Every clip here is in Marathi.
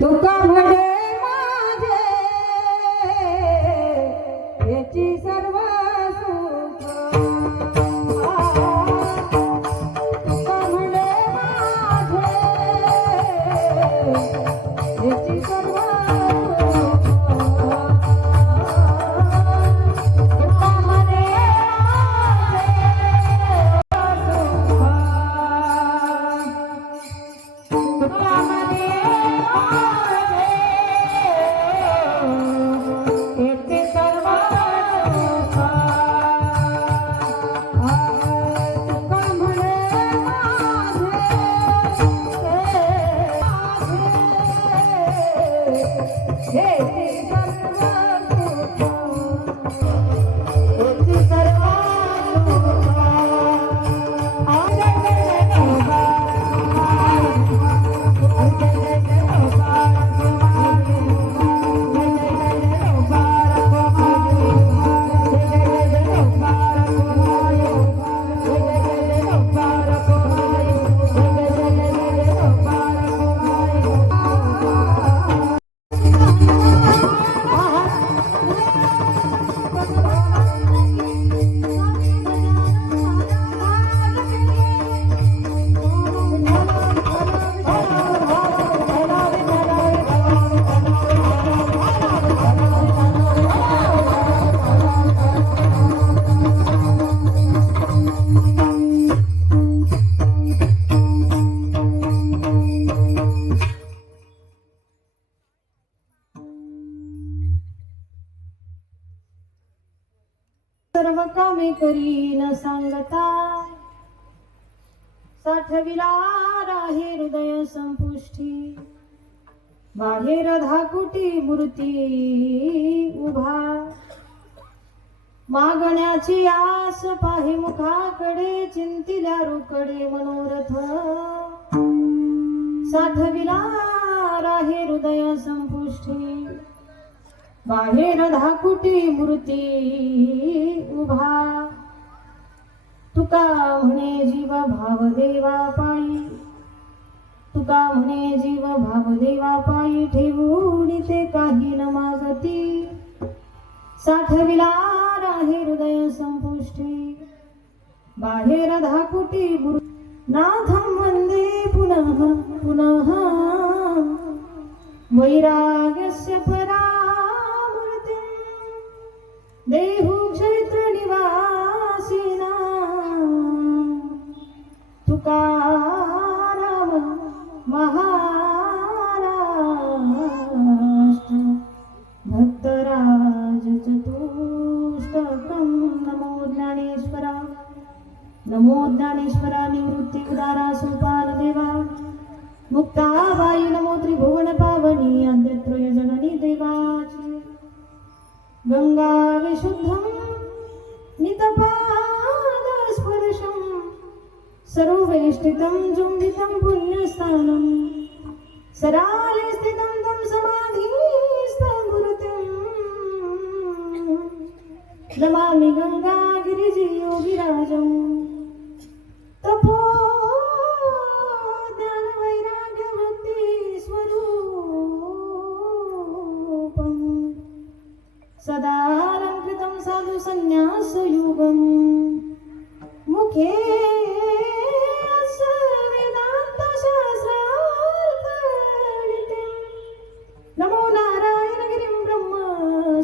तुका म्हणे माझे याची सर्व सुख तुका म्हणे माझे याची सर्व सर्व कामे करी न सांगता साठविला राहे हृदय संपुष्टी बाहेर धाकुटी मूर्ती उभा मागण्याची आस पाहि मुखाकडे चिंतिल्या रुकडे मनोरथ साठविला राहे हृदय संपुष्टी बाहेर धाकुटी मूर्ती उभा तुका म्हणे जीव भाव देवा पायी तुका म्हणे जीव भाव देवा पायी ठेवून ते काही न मागती साठविला राहे हृदय संपुष्टी बाहेर धाकुटी मूर्ती नाथं वंदे पुनः पुनः वैराग्यस्य परा देहु क्षेत्र निवासिना तुकाराम महाराष्ट्र भक्तराज चतुष्टकं नमो ज्ञानेश्वरा निवृत्ती उदारा सोपान देवा मुक्ताबाई नमो त्रिभुवन पावनी आद्यत्रय जननी देवाची गंगा विशुद्धं नितपादस्पर्शं सर्ववेष्टितं जुम्बितं पुण्यस्थानं सराले स्थितं तं समाधिस्थं गुरुतिं नमामि गंगागिरियोगिराजं तपो ज्ञानवैराग्यभक्ति स्वरूपम् सदालंकृतं साधु संन्यास युगं मुखे वेदांत शास्त्रार्थगणितं नमो नारायण गिरिं ब्रह्म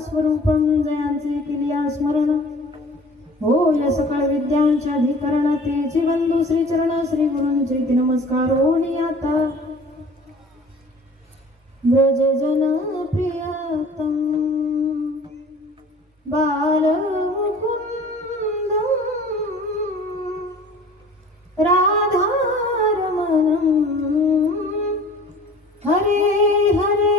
स्वरूपं जयांचे किलिया स्मरण होय सकळ विद्यांचे अधिकरण तेची वंदू श्री चरण श्री गुरूंचे नमस्कारो नियाता ब्रज जन प्रियतम बालमुकुन्दं राधारमणं हरे हरे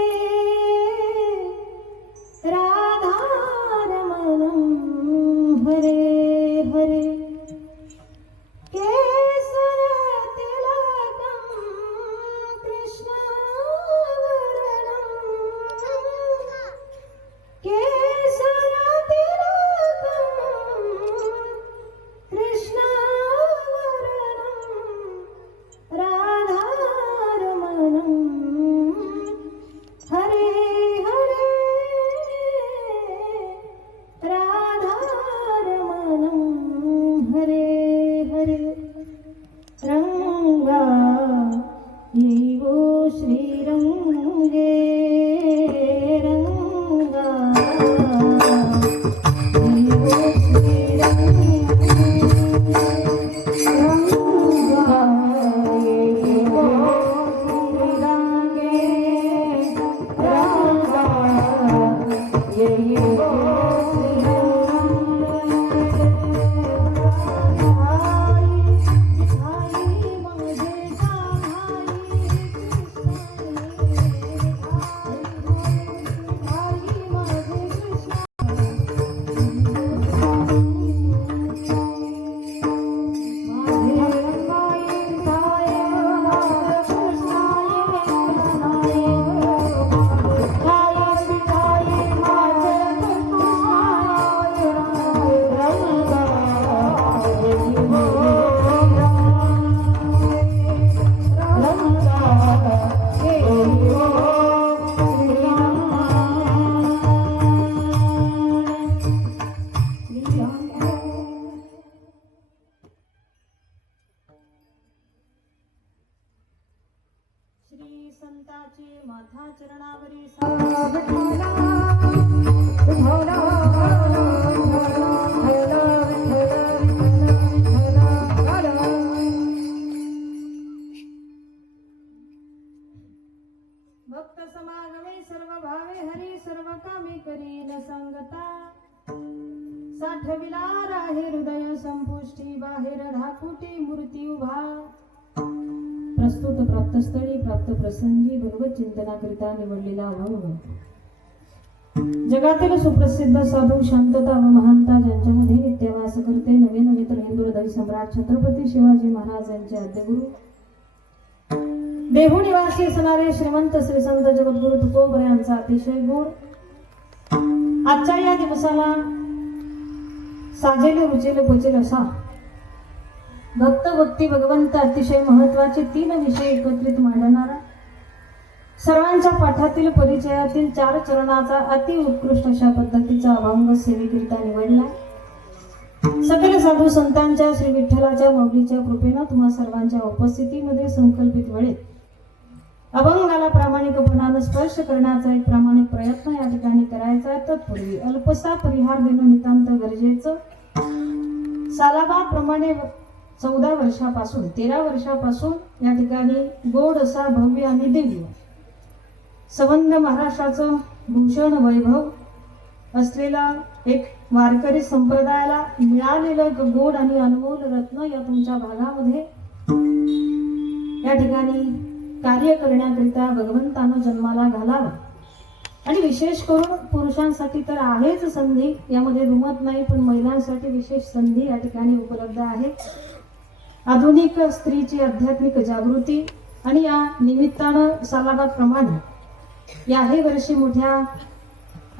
राधारमणं हरे हरे केसरतिलकं कृष्णवर्णं केसरतिलकं कृष्णवर्णं श्री संताचे माथा चरणावरी भक्त समागमे सर्व भावे हरी सर्व कामे करी न संगता साठविला राहे हृदय संपुष्टी बाहेर धाकुटी मूर्ती उभा प्रस्तुत प्राप्तस्थळी प्राप्त प्रसंगी भगवत चिंतनाकरिता निवडलेला अभंग जगातील सुप्रसिद्ध साधू शांतता व महानता ज्यांच्यामध्ये नित्यवास करते नवे नवे तर हिंदू हृदय सम्राट छत्रपती शिवाजी महाराज यांचे आद्यगुरु देहू निवासी असणारे श्रीमंत श्री संत जगद्गुरु तुकोबर यांचा अतिशय गुण आजच्या या दिवसाला साजेल रुचेल पचेल असा भक्त भक्ती भगवंत अतिशय महत्वाचे 3 विषय एकत्रित मांडणारा सर्वांच्या पाठातील परिचयातील 4 चरणाचा अति उत्कृष्ट अशा पद्धतीचा अभंग सेवेकरिता निवडला सकल साधू संतांच्या श्री विठ्ठलाच्या माऊलीच्या कृपेने तुम्हा सर्वांच्या उपस्थितीमध्ये संकल्पित वेळेत अभंगाला प्रामाणिकपणाने स्पर्श करण्याचा एक प्रामाणिक प्रयत्न या ठिकाणी करायचा तत्पूर्वी अल्पसा परिहार देणं नितांत गरजेचं सालाबाद प्रमाणे 14 वर्षापासून 13 वर्षापासून या ठिकाणी गोड असा भव्य आणि दिव्य संबंध महाराष्ट्राचं भूषण वैभव असलेला एक वारकरी संप्रदायाला मिळालेलं गोड आणि अनमोल रत्न या तुमच्या भागामध्ये या ठिकाणी कार्य करण्याकरिता भगवंतानं जन्माला घालावा आणि विशेष करून पुरुषांसाठी तर आहेच संधी यामध्ये दुमत नाही पण महिलांसाठी विशेष संधी या ठिकाणी उपलब्ध आहे आधुनिक स्त्रीची आध्यात्मिक जागृती आणि या निमित्तानं सालाबाद प्रमाणे याही वर्षी मोठ्या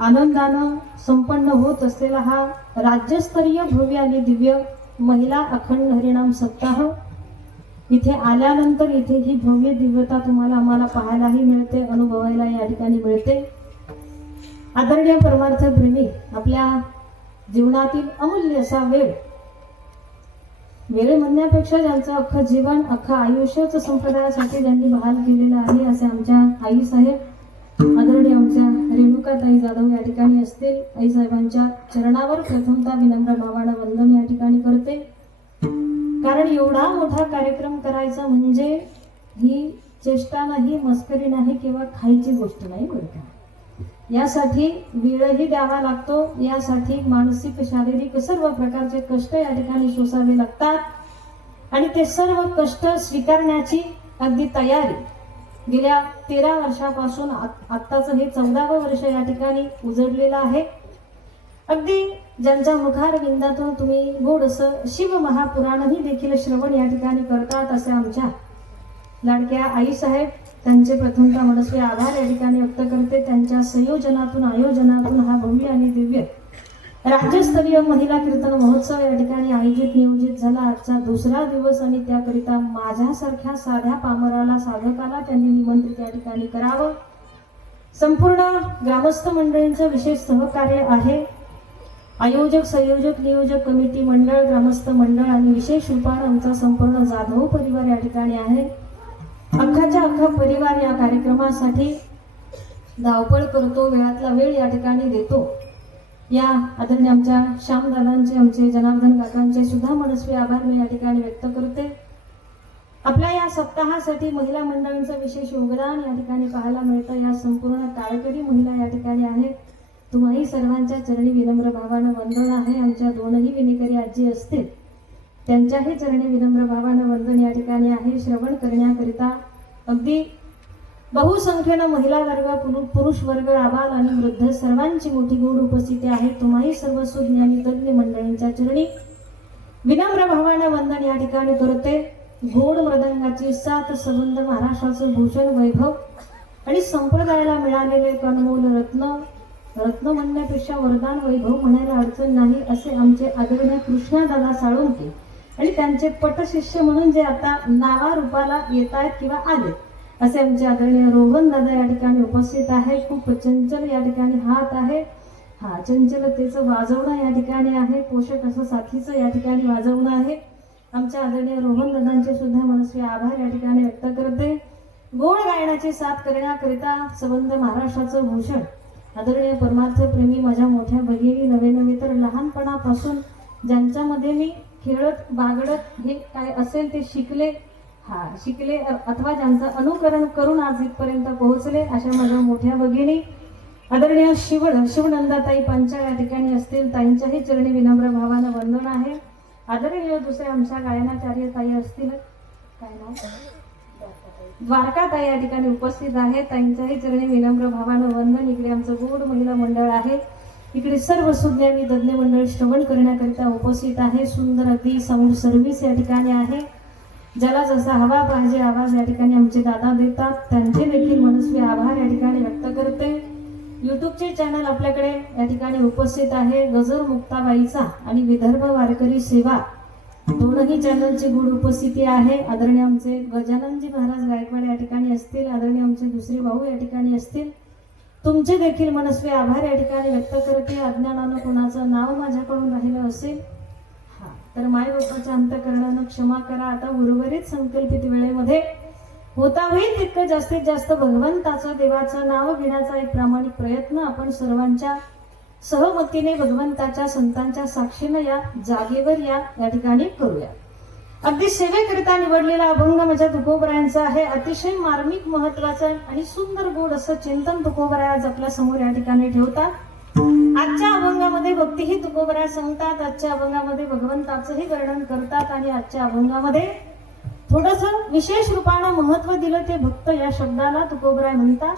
आनंदानं संपन्न होत असलेला हा राज्यस्तरीय भव्य आणि दिव्य महिला अखंड हरिनाम सप्ताह इथे आल्यानंतर इथे ही भव्य दिव्यता तुम्हाला आम्हाला पाहायलाही मिळते अनुभवायला या ठिकाणी मिळते आदरणीय परमार्थ प्रेमी आपल्या जीवनातील अमूल्य असा वेळ म्हणण्यापेक्षा ज्यांचं अख्खं जीवन अख्खं आयुष्यच संप्रदायासाठी ज्यांनी बहाल केलेलं आहे असे आमच्या आई साहेब आदरणीय आमच्या रेणुकाताई जाधव या ठिकाणी असतील आई साहेबांच्या चरणावर प्रथमतः विनम्र भावानं वंदन या ठिकाणी करते कारण एवढा मोठा कार्यक्रम करायचा म्हणजे ही चेष्टा नाही मस्करी नाही किंवा खायची गोष्ट नाही बरं का यासाठी वेळही द्यावा लागतो यासाठी मानसिक शारीरिक सर्व प्रकारचे कष्ट या ठिकाणी सोसावे लागतात आणि ते सर्व कष्ट स्वीकारण्याची अगदी तयारी गेल्या 13 वर्षापासून आत्ताचं हे 14वं वर्ष या ठिकाणी उजडलेलं आहे अगदी ज्यांच्या मुखार विंदातून तुम्ही गोड असं शिव महापुराणही देखील श्रवण या ठिकाणी करतात असे आमच्या लाडक्या आई साहेब त्यांचे प्रथमतः मनस्वी आभार या ठिकाणी व्यक्त करते त्यांच्या संयोजनातून आयोजनातून हा भव्य आणि दिव्य राज्यस्तरीय महिला कीर्तन महोत्सव या ठिकाणी आयोजित नियोजित झाला आजचा 2रा दिवस आणि त्याकरिता माझ्यासारख्या साध्या पामराला साधकाला त्यांनी निमंत्रित या ठिकाणी करावं संपूर्ण ग्रामस्थ मंडळींचं विशेष सहकार्य आहे आयोजक संयोजक नियोजक कमिटी मंडळ ग्रामस्थ मंडळ आणि विशेष रूपाने आमचा संपूर्ण जाधव परिवार या ठिकाणी आहे अख्खाच्या अख्खा परिवार या कार्यक्रमासाठी धावपळ करतो वेळातला वेळ या ठिकाणी देतो या आदरणीय आमच्या श्यामदादांचे आमचे जनार्दन काकांचे सुद्धा मनस्वी आभार मी या ठिकाणी व्यक्त करते आपल्या या सप्ताहासाठी महिला मंडळांचं विशेष योगदान या ठिकाणी पाहायला मिळतं या संपूर्ण कार्यकरी महिला या ठिकाणी आहेत तुम्हाही सर्वांच्या चरणी विनम्र भावानं वंदन आहे आमच्या 2ही विनेकरी आजी असतील त्यांच्याही चरणी विनम्र भावानं वंदन या ठिकाणी आहे श्रवण करण्याकरिता अगदी बहुसंख्येनं महिला वर्ग पुरुष वर्ग आबाल आणि वृद्ध सर्वांची मोठी गोड उपस्थिती आहे तुम्हाही सर्व सुज्ञानी तज्ञ मंडळींच्या चरणी विनम्र भावानं वंदन या ठिकाणी करते गोड मृदंगाची साथ संबंध महाराष्ट्राचं भूषण वैभव आणि संप्रदायाला मिळालेले एक अनमोल रत्न म्हणण्यापेक्षा वरदान वैभव म्हणायला अडचण नाही असे आमचे आदरणीय कृष्णादादा साळुंके आणि त्यांचे पटशिष्य म्हणून जे आता नावारूपाला येत आहेत किंवा आले असे आमचे आदरणीय रोहन दादा या ठिकाणी उपस्थित आहे खूप चंचल या ठिकाणी हात आहे हा चंचलतेचं वाजवणं या ठिकाणी आहे पोषक असं साथीचं या ठिकाणी वाजवणं आहे आमच्या आदरणीय रोहन दादांचे सुद्धा मनस्वी आभार या ठिकाणी व्यक्त करते गोड गायनाची साथ करण्याकरिता संबंध महाराष्ट्राचं भूषण आदरणीय परमार्थ प्रेमी माझ्या मोठ्या भगिनी, नवे नवे तर लहानपणापासून ज्यांच्यामध्ये मी खेळत बागडत हे काय असेल ते शिकले अथवा ज्यांचं अनुकरण करून आज इथपर्यंत पोहोचले अशा माझ्या मोठ्या भगिनी आदरणीय शिवनंदाताई पंचा या ठिकाणी असतील, ताईंच्याही चरणी विनम्र भावानं वंदन आहे. आदरणीय दुसऱ्या आमच्या गायनाचार्य ताई असतील, काय नाव, द्वारकाताई या ठिकाणी उपस्थित आहेत, ताईंच्याही चरणी विनम्र भावानं वंदन. इकडे आमचं गोड महिला मंडळ आहे, इकडे सर्व सुज्ञानी तज्ञ मंडळ श्रवण करण्याकरिता उपस्थित आहे. सुंदर अगदी साऊंड सर्व्हिस या ठिकाणी आहे. ज्याला जसा हवा पाहिजे आवाज या ठिकाणी आमचे दादा देतात, त्यांचे देखील मनस्वी आभार या ठिकाणी व्यक्त करते. युट्यूबचे चॅनल आपल्याकडे या ठिकाणी उपस्थित आहे. गजर मुक्ताबाईचा आणि विदर्भ वारकरी सेवा दोनही चॅनलची गुड उपस्थिती आहे. आदरणीय आमचे गजाननजी महाराज गायकवाड या ठिकाणी असतील, आदरणीय आमचे दुसरे भाऊ या ठिकाणी असतील. तुमचे देखील मनस्वी आभार या ठिकाणी व्यक्त करते. अज्ञानानं कोणाचं नाव माझ्याकडून राहिलं असेल तर माय बापाच्या अंतःकरणानं क्षमा करा. आता उर्वरित संकल्पित वेळेमध्ये होता होईल तितकं जास्तीत जास्त भगवंताचं देवाचं नाव घेण्याचा एक प्रामाणिक प्रयत्न आपण सर्वांच्या सहमतीने भगवंताच्या संतांच्या साक्षीनं या जागेवर या ठिकाणी करूया. अगदी सेवेकरिता निवडलेला अभंग माझ्या तुकोबरायांचा आहे. अतिशय मार्मिक महत्वाचं आणि सुंदर गोड असं चिंतन तुकोबराय आज आपल्या समोर या ठिकाणी ठेवतात. आजच्या अभंगामध्ये भक्तीही तुकोबराय सांगतात, आजच्या अभंगामध्ये भगवंताचंही वर्णन करतात आणि आजच्या अभंगामध्ये थोडस विशेष रूपानं महत्व दिलं ते भक्त या शब्दाला तुकोबराय म्हणतात.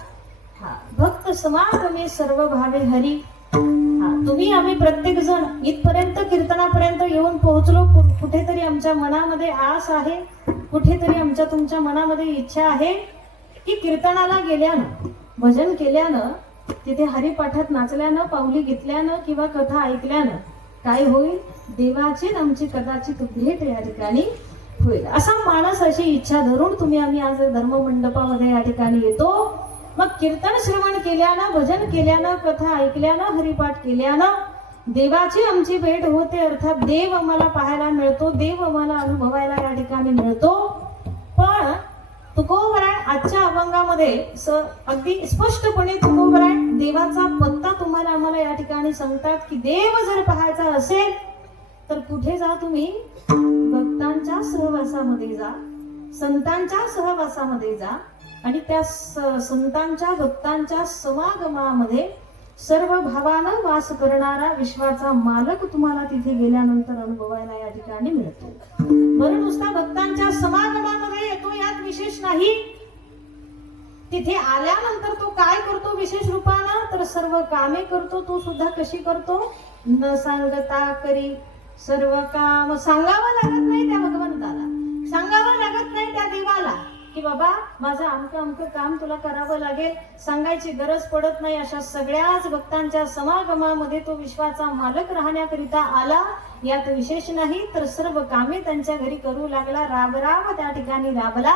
भक्त समागमे सर्व भावे हरी. तुम्ही आम्ही प्रत्येक जण इथपर्यंत कीर्तनापर्यंत येऊन पोहोचलो. कुठेतरी आमच्या मनामध्ये आस आहे, कुठेतरी आमच्या तुमच्या मनामध्ये इच्छा आहे की कीर्तनाला गेल्यानं, भजन केल्यानं, तिथे हरिपाठात नाचल्यानं, पावली घेतल्यानं किंवा कथा ऐकल्यानं काय होईल, देवाची आमची कदाचित भेट या ठिकाणी होईल. असा मानस, अशी इच्छा धरून तुम्ही आम्ही आज धर्ममंडपामध्ये या ठिकाणी येतो. मग कीर्तन श्रवण केल्यानं, भजन केल्यानं, कथा ऐकल्यानं, हरिपाठ केल्यानं देवाची आमची भेट होते. अर्थात देव आम्हाला पाहायला मिळतो, देव आम्हाला अनुभवायला या ठिकाणी मिळतो. पण तुकोबराय आजच्या अभंगामध्ये अगदी स्पष्टपणे तुकोबराय देवाचा पत्ता तुम्हाला आम्हाला या ठिकाणी सांगतात की देव जर पाहायचा असेल तर कुठे जा, तुम्ही भक्तांच्या सहवासामध्ये जा, संतांच्या सहवासामध्ये जा आणि त्या संतांच्या भक्तांच्या समागमामध्ये सर्व भावानं वास करणारा विश्वाचा मालक तुम्हाला तिथे गेल्यानंतर अनुभवायला या ठिकाणी मिळतो. बरं, नुसता भक्तांच्या समागमामध्ये येतो यात विशेष नाही, तिथे आल्यानंतर तो काय करतो विशेष रूपानं, तर सर्व कामे करतो. तो सुद्धा कशी करतो, न सांगता करी सर्व काम. सांगावं लागत नाही त्या भगवंताला, सांगावं लागत नाही त्या देवाला की बाबा माझं अमकं अमकं काम तुला करावं लागेल, सांगायची गरज पडत नाही. अशा सगळ्याच भक्तांच्या समागमामध्ये तो विश्वाचा मालक राहण्याकरिता आला. यात विशेष नाही, तर सर्व कामे त्यांच्या घरी करू लागला. राब त्या ठिकाणी राबला.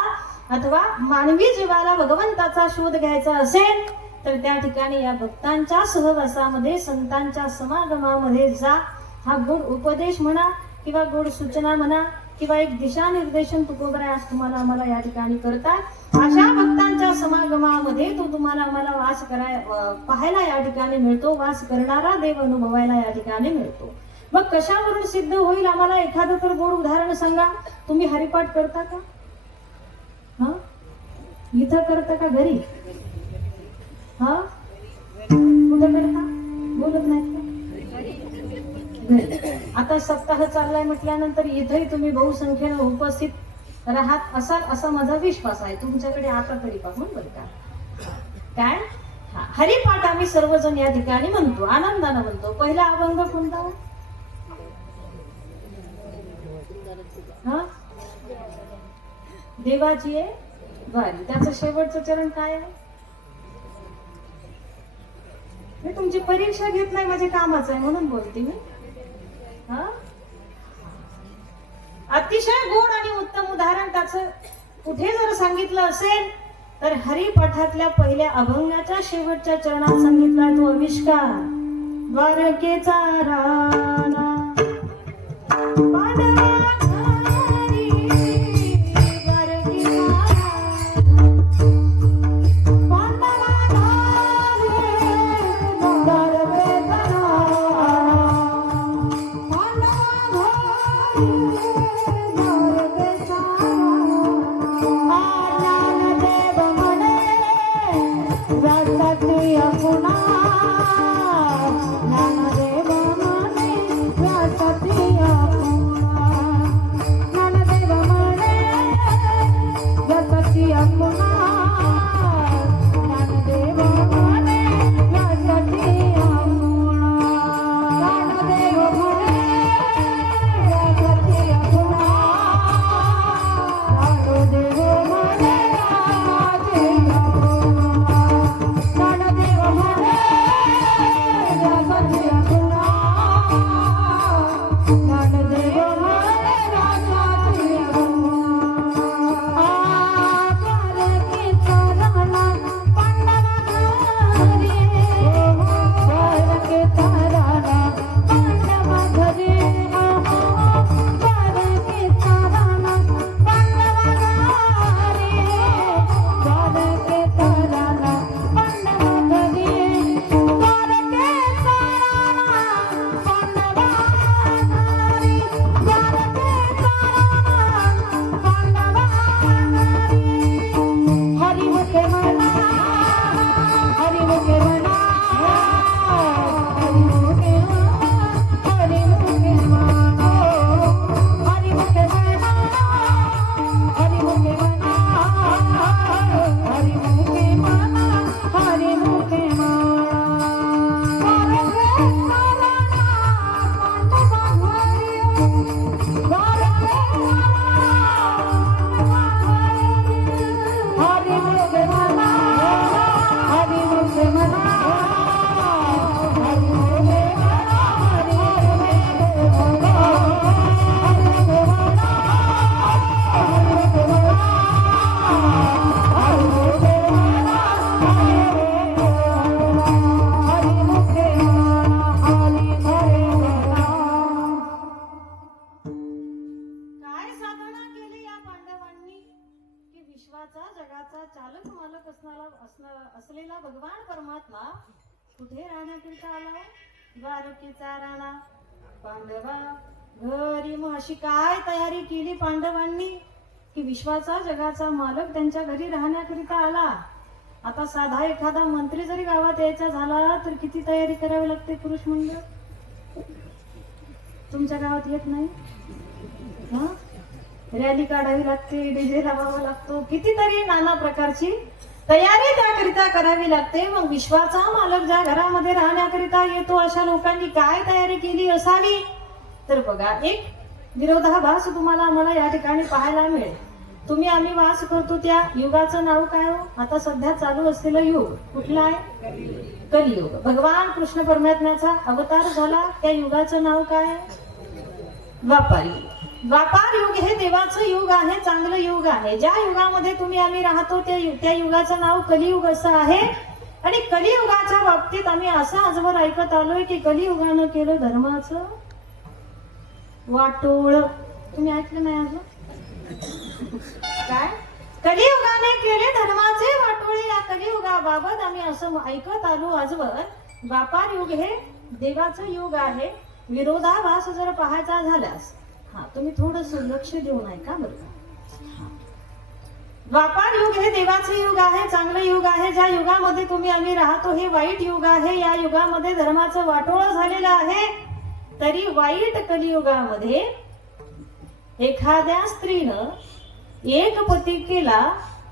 अथवा मानवी जीवाला भगवंताचा शोध घ्यायचा असेल तर त्या ठिकाणी या भक्तांच्या सहवासामध्ये, संतांच्या समागमामध्ये जा. हा गोड उपदेश म्हणा किंवा गोड सूचना म्हणा किंवा एक दिशानिर्देशन तुकोबराय आज तुम्हाला आम्हाला या ठिकाणी करतात. अशा भक्तांच्या समागमामध्ये तो तुम्हाला आम्हाला वास पाहायला या ठिकाणी मिळतो, वास करणारा देव अनुभवायला या ठिकाणी मिळतो. मग कशावरून सिद्ध होईल आम्हाला एखादं तर गोड उदाहरण सांगा. तुम्ही हरिपाठ करता का? इथं करता का घरी? कुठं करता? बोलत नाही का? आता सप्ताह चाललाय म्हटल्यानंतर इथेही तुम्ही बहुसंख्येनं उपस्थित राहत असाल असा माझा विश्वास आहे तुमच्याकडे. आता तरी पाहून बरं का काय हरिपाठ आम्ही सर्वजण या ठिकाणी म्हणतो, आनंदानं म्हणतो. पहिला अभंग कोणता? देवाची आहे वारी. त्याचं शेवटचं चरण काय आहे? मी तुमची परीक्षा घेत नाही, माझे कामाचं आहे म्हणून बोलते मी. अतिशय गोड आणि उत्तम उदाहरण त्याचं कुठे जर सांगितलं असेल तर हरिपाठातल्या पहिल्या अभंगाच्या शेवटच्या चरणात सांगितला तो आविष्कार. द्वारकेचा राणा पांडवा घरी, द्वारकेचा राणा विश्वाचा जगाचा चालक मालक असलेला भगवान परमात्मा कुठे राहण्याकरिता आला? द्वारकेचा राणा पांडवा घरी. मग अशी काय तयारी केली पांडवांनी की विश्वाचा जगाचा मालक त्यांच्या घरी राहण्याकरिता आला? आता साधा एखादा मंत्री जरी गावात यायचा झाला तर किती तयारी करावी लागते पुरुष मंडळ? तुमच्या गावात येत नाही हा? रॅली काढावी लागते, डीजे लावावा लागतो, कितीतरी नाना प्रकारची तयारी त्याकरिता करावी लागते. मग विश्वाचा मालक ज्या घरामध्ये राहण्याकरिता येतो अशा लोकांनी काय तयारी केली असावी? तर बघा, एक विरोधाभास तुम्हाला आम्हाला या ठिकाणी पाहायला मिळेल. आम्ही वास करतो त्या युगाचं नाव काय हो? आता सध्या चालू असलेलं युग कुठलं आहे? कलियुग. भगवान कृष्ण परमात्म्याचा अवतार झाला त्या युगाचं नाव काय? द्वापार युग. द्वापार युग हे देवाचं युग आहे, चांगलं युग आहे. ज्या युगामध्ये आम्ही राहतो त्या युगाचं नाव कलियुग असं आहे. आणि कलियुगाच्या बाबतीत आम्ही असं आजवर ऐकत आलोय की कलियुगानं केलं धर्माचं वाटोळ. तुम्ही ऐकलं नाही अजून? काय? कलियुगाने केले धर्माचे वाटोळे. या कलियुगाबाबत आम्ही असं ऐकत आलो आजवर. द्वापार युग हे देवाचं युग आहे. विरोधाभास जर पाहायचा झाल्यास तुम्ही थोडस लक्ष देऊन ऐका बरं. द्वापार युग हे देवाचं युग आहे, चांगलं युग आहे. ज्या युगामध्ये आम्ही राहतो हे वाईट युग आहे. या युगामध्ये धर्माचं वाटोळं झालेलं आहे. तरी वाईट कलियुगामध्ये एखाद्या स्त्रीनं एक पती केला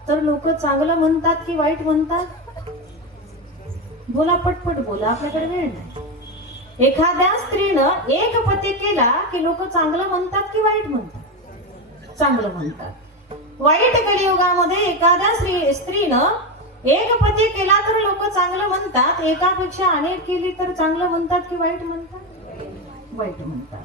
तर लोक चांगलं म्हणतात की वाईट म्हणतात? बोला, पटपट बोला, आपल्याकडे वेळ नाही. एखाद्या स्त्रीनं एक पती केला की लोक चांगलं म्हणतात की वाईट म्हणतात? चांगलं म्हणतात. वाईट कलियुगामध्ये एखाद्या स्त्रीनं एक पती केला तर लोक चांगलं म्हणतात, एकापेक्षा अनेक केली तर चांगलं म्हणतात की वाईट म्हणतात? वाईट म्हणतात.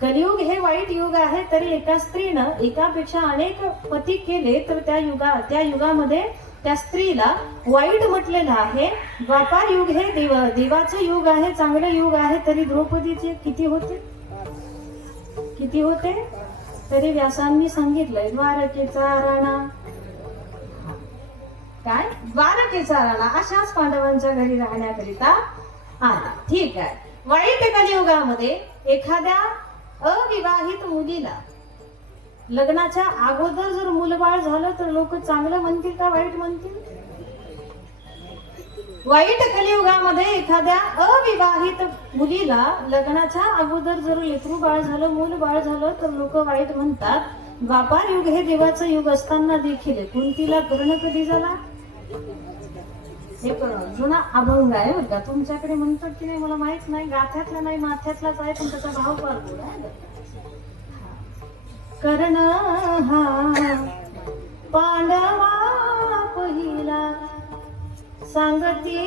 कलियुग हे वाईट युग आहे. तरी एका स्त्रीनं एकापेक्षा अनेक पती केले तर त्या युगामध्ये त्या स्त्रीला वाईट म्हटलेलं आहे. द्वापार युग हे देवाचं युग आहे, चांगलं युग आहे. तरी द्रौपदीचे किती होते? किती होते? तरी व्यासांनी सांगितलंय द्वारकेचा राणा. काय? द्वारकेचा राणा अशाच पांडवांच्या घरी राहण्याकरिता आला. ठीक आहे. वाईट कलियुगामध्ये एखाद्या अविवाहित मुलीला लग्नाच्या अगोदर जर मुलबाळ झालं तर लोक चांगलं म्हणतील का वाईट म्हणतील? वाईट कलियुगामध्ये एखाद्या अविवाहित मुलीला लग्नाच्या अगोदर जर लेकरू बाळ झालं, मूल बाळ झालं तर लोक वाईट म्हणतात. द्वापार युग हे देवाचं युग असताना देखील कुंतीला कर्ण कधी झाला? एक जुना अभंग आहे बरं का, तुमच्याकडे म्हणतात की नाही मला माहित नाही, गाथ्यातला नाही माथ्यातलाच आहे, पण त्याचा भाव फार गोड आहे. कर्ण हा पांडवा पहिला, सांगती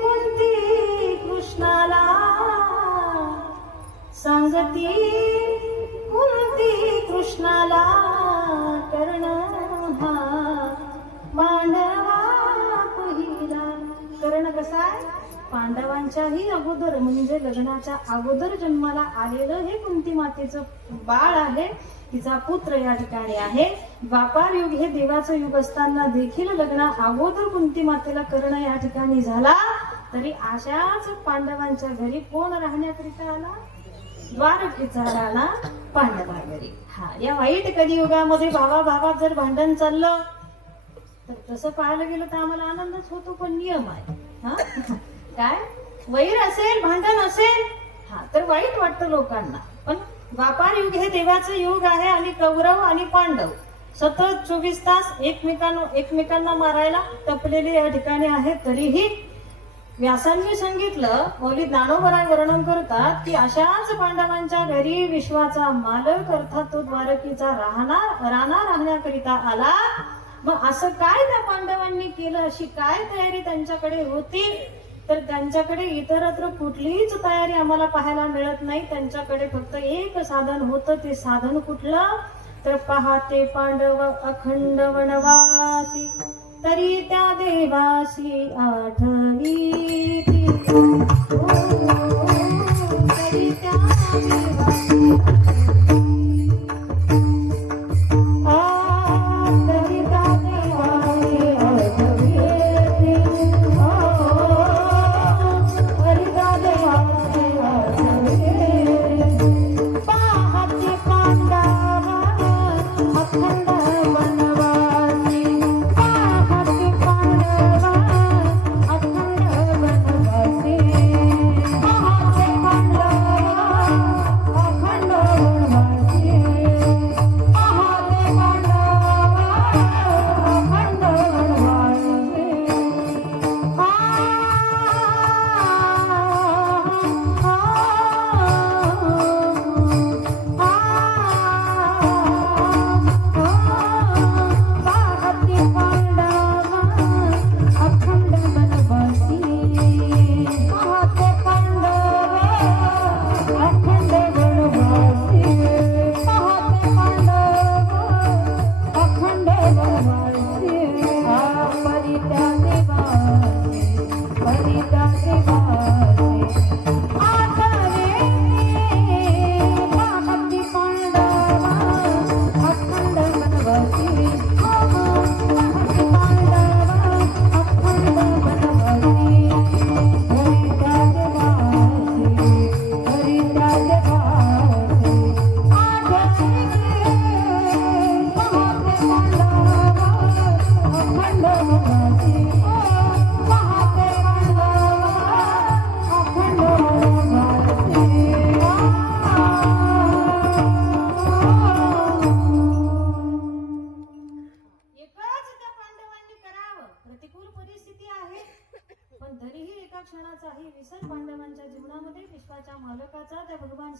कुंती कृष्णाला, सांगती कुंती कृष्णाला, कर्ण हा पांडवा पहिला. कर्ण कसा आहे? पांडवांच्याही अगोदर म्हणजे लग्नाच्या अगोदर जन्माला आलेलं हे कुंती मातेचं बाळ आहे, तिचा पुत्र या ठिकाणी आहे. द्वापार युग हे देवाचं युग असताना देखील लग्ना अगोदर कुंती मातेला कर्ण या ठिकाणी झाला. तरी अशाच पांडवांच्या घरी कोण राहण्याकरिता आला? द्वारकेचा राणा पांडवा घरी. हा, या वाईट कलियुगामध्ये भावाभावात जर भांडण चाललं तर तसं पाहायला गेलं तर आम्हाला आनंदच होतो, पण नियम आहे. हा काय वैर असेल, भांडण असेल, हा तर वाईट वाटतं लोकांना. पण द्वापार युग हे देवाचं युग आहे आणि कौरव आणि पांडव सतत 24 तास एकमेकांना मारायला टपलेले या ठिकाणी आहेत. तरीही व्यासांनी सांगितलं, मौली ज्ञानोबराय वर्णन करतात की अशाच पांडवांच्या घरी विश्वाचा मालक अर्थात तो द्वारकेचा राणा राहण्याकरिता आला. मग असं काय त्या पांडवांनी केलं, अशी काय तयारी त्यांच्याकडे होती? तर त्यांच्याकडे इतरत्र कुठलीच तयारी आम्हाला पाहायला मिळत नाही. त्यांच्याकडे फक्त एक साधन होतं. ते साधन कुठलं? तर पहाते पांडव अखंड वनवासी, तरी त्या देवासी आठवी तरी त्या देवासी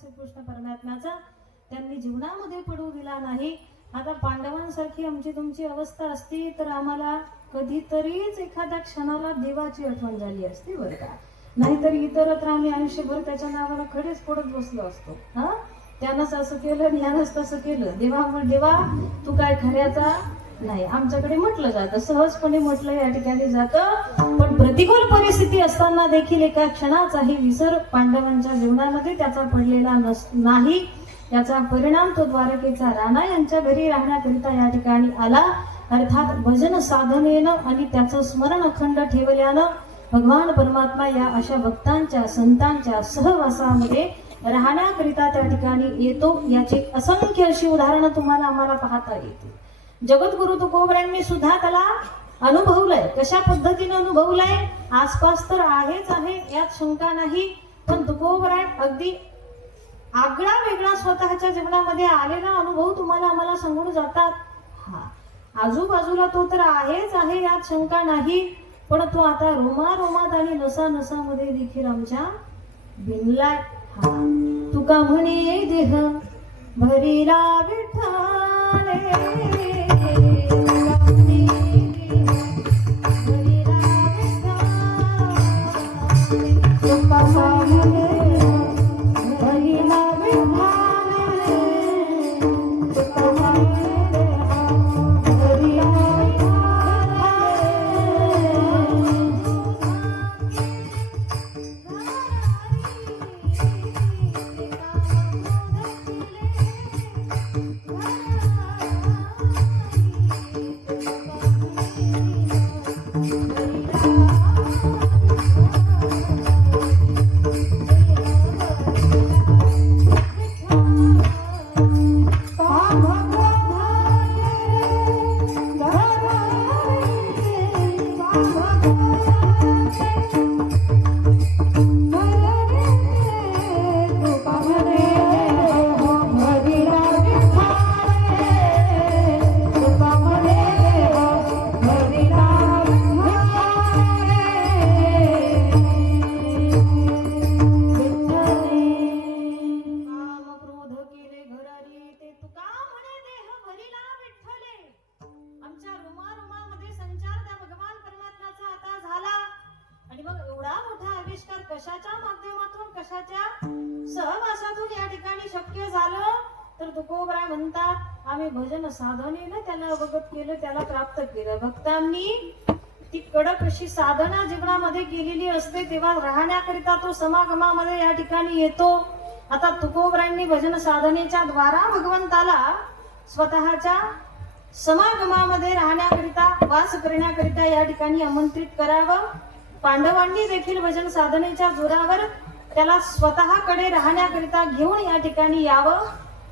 श्रीकृष्ण परमात्म्याचा त्यांनी जीवनामध्ये पडू दिला नाही. आता पांडवांसारखी आमची तुमची अवस्था असती तर आम्हाला कधीतरीच एखाद्या क्षणाला देवाची आठवण झाली असती बरं का. नाहीतर इतरत्र आम्ही आयुष्यभर त्याच्या नावाला खडेच पडत बसलो असतो. हा, त्यानंच असं केलं, यानंच तसं केलं, देवा तू काय खऱ्याचा नाही. आमच्याकडे म्हटलं जातं, सहजपणे म्हटलं या ठिकाणी जातं. पण प्रतिकूल परिस्थिती असताना देखील एका क्षणाचाही विसर पांडवांच्या जीवनामध्ये त्याचा पडलेला नाही. याचा परिणाम तो द्वारकेचा राणा यांच्या घरी राहण्याकरिता या ठिकाणी आला. अर्थात भजन साधनेनं आणि त्याचं स्मरण अखंड ठेवल्यानं भगवान परमात्मा या अशा भक्तांच्या संतांच्या सहवासामध्ये राहण्याकरिता त्या ठिकाणी येतो. याची असंख्य अशी उदाहरणं तुम्हाला आम्हाला पाहता येतील. जगद्गुरु तुकोबरायांनी सुद्धा त्याला अनुभवलंय. कशा पद्धतीने अनुभवलंय? आसपास तर आहेच आहे, यात शंका नाही. पण तुकोबराय अगदी आगळा वेगळा स्वतःच्या जीवनामध्ये आलेला अनुभव तुम्हाला आम्हाला सांगून जातात. हा, आजूबाजूला तो तर आहेच आहे, यात शंका नाही, पण तो आता रोमारोमात आणि नसानसामध्ये देखील आमच्या भिनलाय. हा, तुका म्हणे देह भरिला विठाले, कशाच्या माध्यमातून कशाच्या सहवासातून या ठिकाणी शक्य झालं. तर तुकोबराय म्हणतात आम्ही भजन साधनेनं त्याला अवगत केलं, त्याला प्राप्त केलं. भक्तांनी ती कडक अशी साधना जीवनामध्ये केलेली असते, तेव्हा राहण्याकरिता तो समागमामध्ये या ठिकाणी येतो. आता तुकोबरायांनी भजन साधनेच्या द्वारा भगवंताला स्वतःच्या समागमामध्ये राहण्याकरिता, वास करण्याकरिता या ठिकाणी आमंत्रित करावं. पांडवांनी देखील भजन साधनेच्या जोरावर त्याला स्वतःकडे राहण्याकरिता घेऊन या ठिकाणी यावं.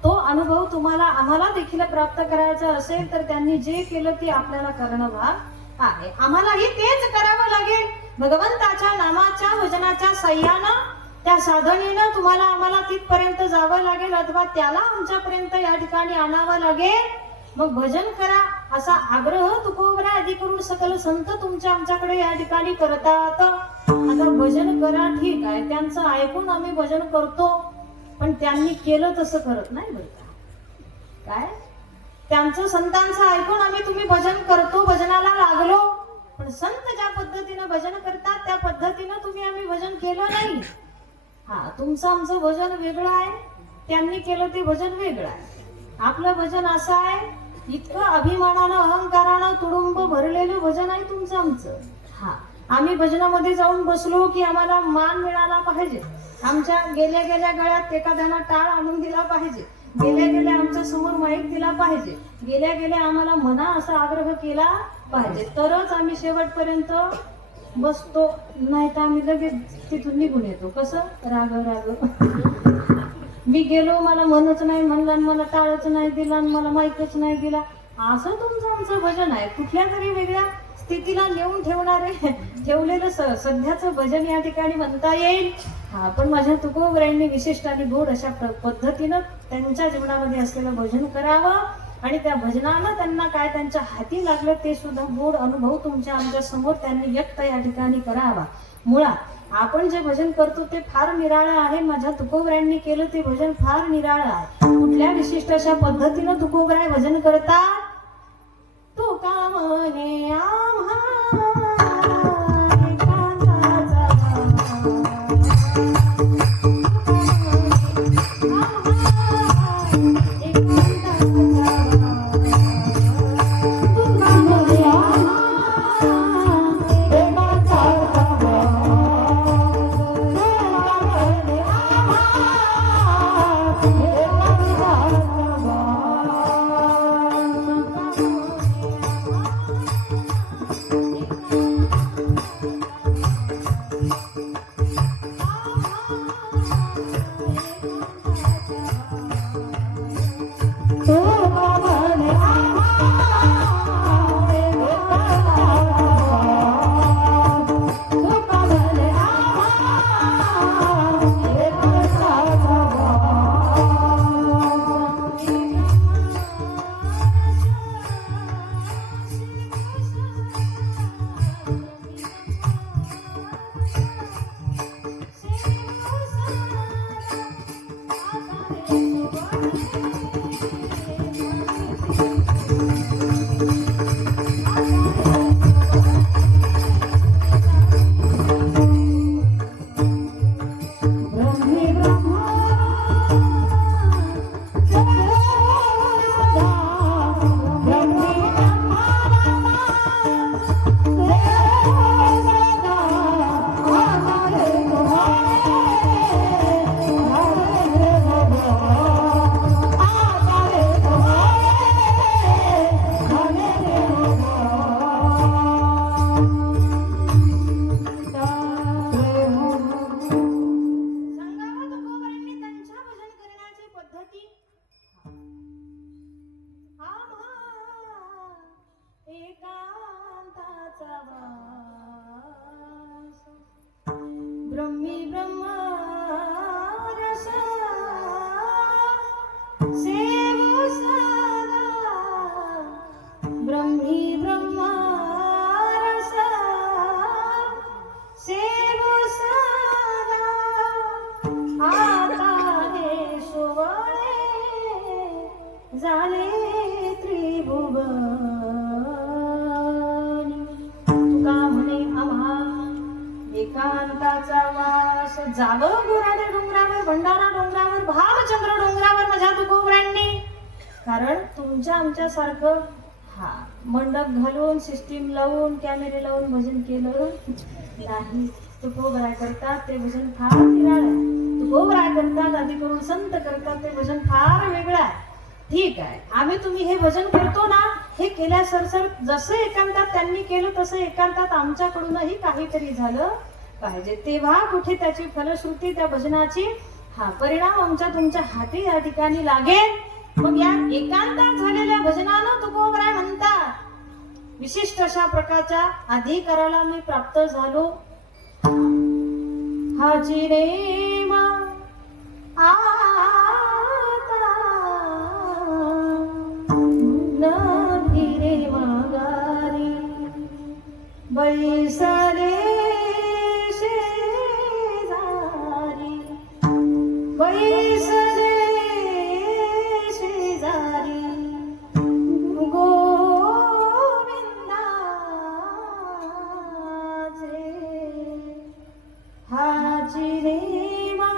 तो अनुभव तुम्हाला आम्हाला देखील प्राप्त करायचा असेल तर त्यांनी जे केलं ते आपल्याला करणं भाग आहे. आम्हालाही तेच करावं लागेल. भगवंताच्या नामाच्या भजनाच्या सह्यानं, त्या साधनेनं तुम्हाला आम्हाला तिथपर्यंत जावं लागेल, अथवा त्याला आमच्यापर्यंत या ठिकाणी आणावं लागेल. मग भजन करा असा आग्रह तुकोबरा आदी करून सकल संत तुमच्या आमच्याकडे या ठिकाणी करतात. आता भजन करा ठीक आहे, त्यांचं ऐकून आम्ही भजन करतो, पण त्यांनी केलं तसं करत नाही बरं का. काय त्यांचं संतांचं ऐकून तुम्ही भजन करतो, भजनाला लागलो, पण संत ज्या पद्धतीनं भजन करतात त्या पद्धतीनं आम्ही भजन केलं नाही. हा, तुमचं आमचं भजन वेगळं आहे, त्यांनी केलं ते भजन वेगळं आहे. आपलं भजन असं आहे, इतकं अभिमानानं अहंकारानं तुडुंब भरलेलं भजन आहे तुमचं आमचं. हा, आम्ही भजनामध्ये जाऊन बसलो की आम्हाला मान मिळाला पाहिजे, आमच्या गेल्या गेल्या गळ्यात एखाद्याला टाळ आणून दिला पाहिजे, गेल्या गेल्या आमच्या समोर माईक दिला पाहिजे, गेल्या गेल्या आम्हाला म्हणा असा आग्रह केला पाहिजे, तरच आम्ही शेवटपर्यंत बसतो. नाही तर आम्ही लगेच तिथून निघून येतो. कसं राग राग मी गेलो, मला मनच नाही म्हणलं, मला टाळच नाही दिला, मला माईकच नाही दिला, असं तुमचं आमचं भजन आहे. कुठल्या तरी वेगळ्या स्थितीला नेऊन ठेवलेलं सध्याचं भजन या ठिकाणी म्हणता येईल. हा, पण माझ्या तुकोबरायांनी विशिष्ट आणि गोड अशा पद्धतीनं त्यांच्या जीवनामध्ये असलेलं भजन करावं, आणि त्या भजनानं त्यांना काय त्यांच्या हाती लागलं ते सुद्धा गोड अनुभव तुमच्या आमच्या समोर त्यांनी व्यक्त या ठिकाणी करावा. मुळात आपण जे भजन करतो ते फार निराळं आहे. माझ्या तुकोबरायांनी केलं ते भजन फार निराळं आहे. कुठल्या विशिष्ट अशा पद्धतीनं तुकोबराय भजन करतात. तो का म्हणे आम्हा एकांताचा वास ब्रह्मी ब्रह्मरस सेवो सदा ब्रह्मी ब्रह्मरस सेवो सदा आता हे सोवळे झाले त्रिभुवन तुका म्हणे आम्हा एकांताचा वास जावं गोराडे डोंगरावर भंडारा डोंगरावर भावचंद्र डोंगरावर माझ्या तुकोबरांनी कारण तुमच्या आमच्या सारखं मंडप घालून सिस्टीम लावून कॅमेरे लावून भजन केलं नाही तुकोबराय करतात ते भजन फार निराळ आहे तुकोबराय करतात आधी करून संत करतात ते भजन फार वेगळं आहे ठीक आहे आम्ही तुम्ही हे भजन करतो ना हे केल्या सरसर जसं एकांतात त्यांनी केलं तसं एकांतात आमच्याकडूनही काहीतरी झालं पाहिजे तेव्हा कुठे त्याची फलश्रुती त्या भजनाची परिणाम आमच्या तुमच्या हाती या ठिकाणी लागेल मग या एकांतात झालेल्या भजनानं तुकोबराय म्हणतात विशिष्ट अशा प्रकारच्या अधिकाराला मी प्राप्त झालो हाची रे मा रे मागारी बैसले शेजारी बैसले शेजारी गोविंदाचे हाची रे मा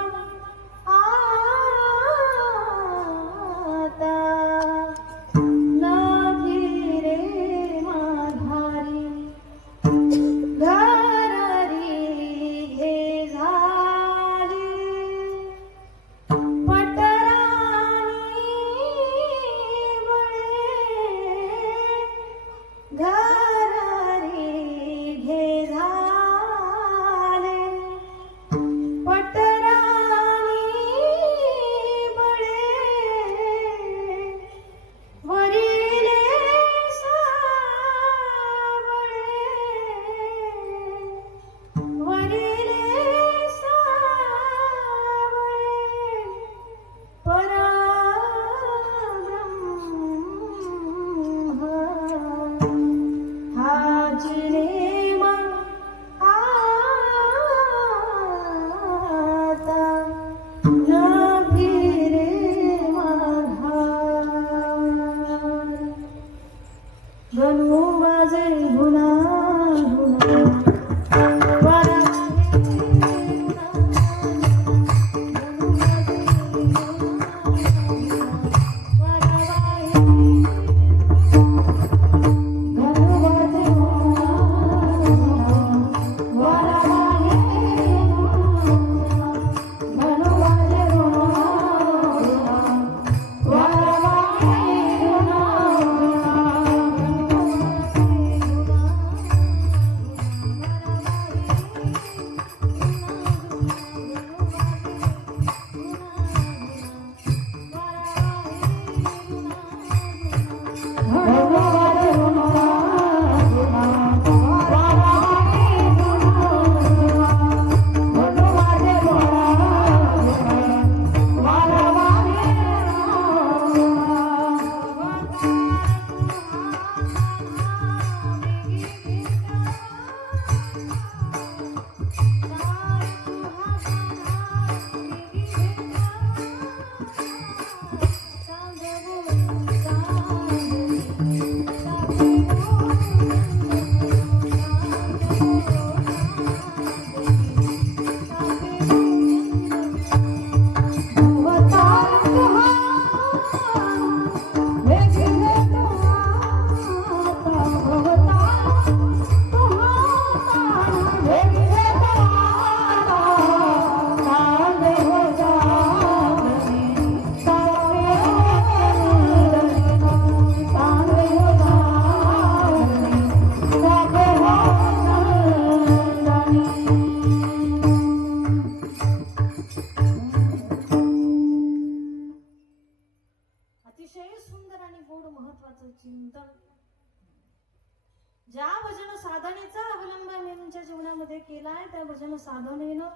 साधनेचा अवलंब आम्ही आमच्या जीवनामध्ये केलाय, त्या भजन साधनेनं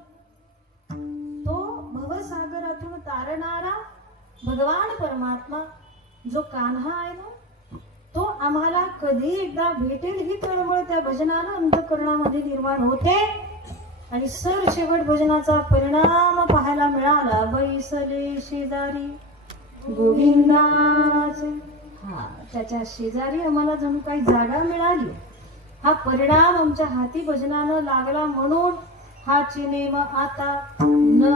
तो भवसागरातून तारणारा भगवान परमात्मा जो कान्हा आहे ना, तो आम्हाला कधी एकदा भेटेल ही तळमळ त्या भजनानं अंतःकरणामध्ये निर्माण होते. आणि सर शेवट भजनाचा परिणाम पाहायला मिळाला. बैसले शेजारी गोविंदाचे, हा त्याच्या शेजारी आम्हाला जणू काही जागा मिळाली. हा परिणाम आमच्या हाती भजनानं लागला, म्हणून हा चिनेम आता न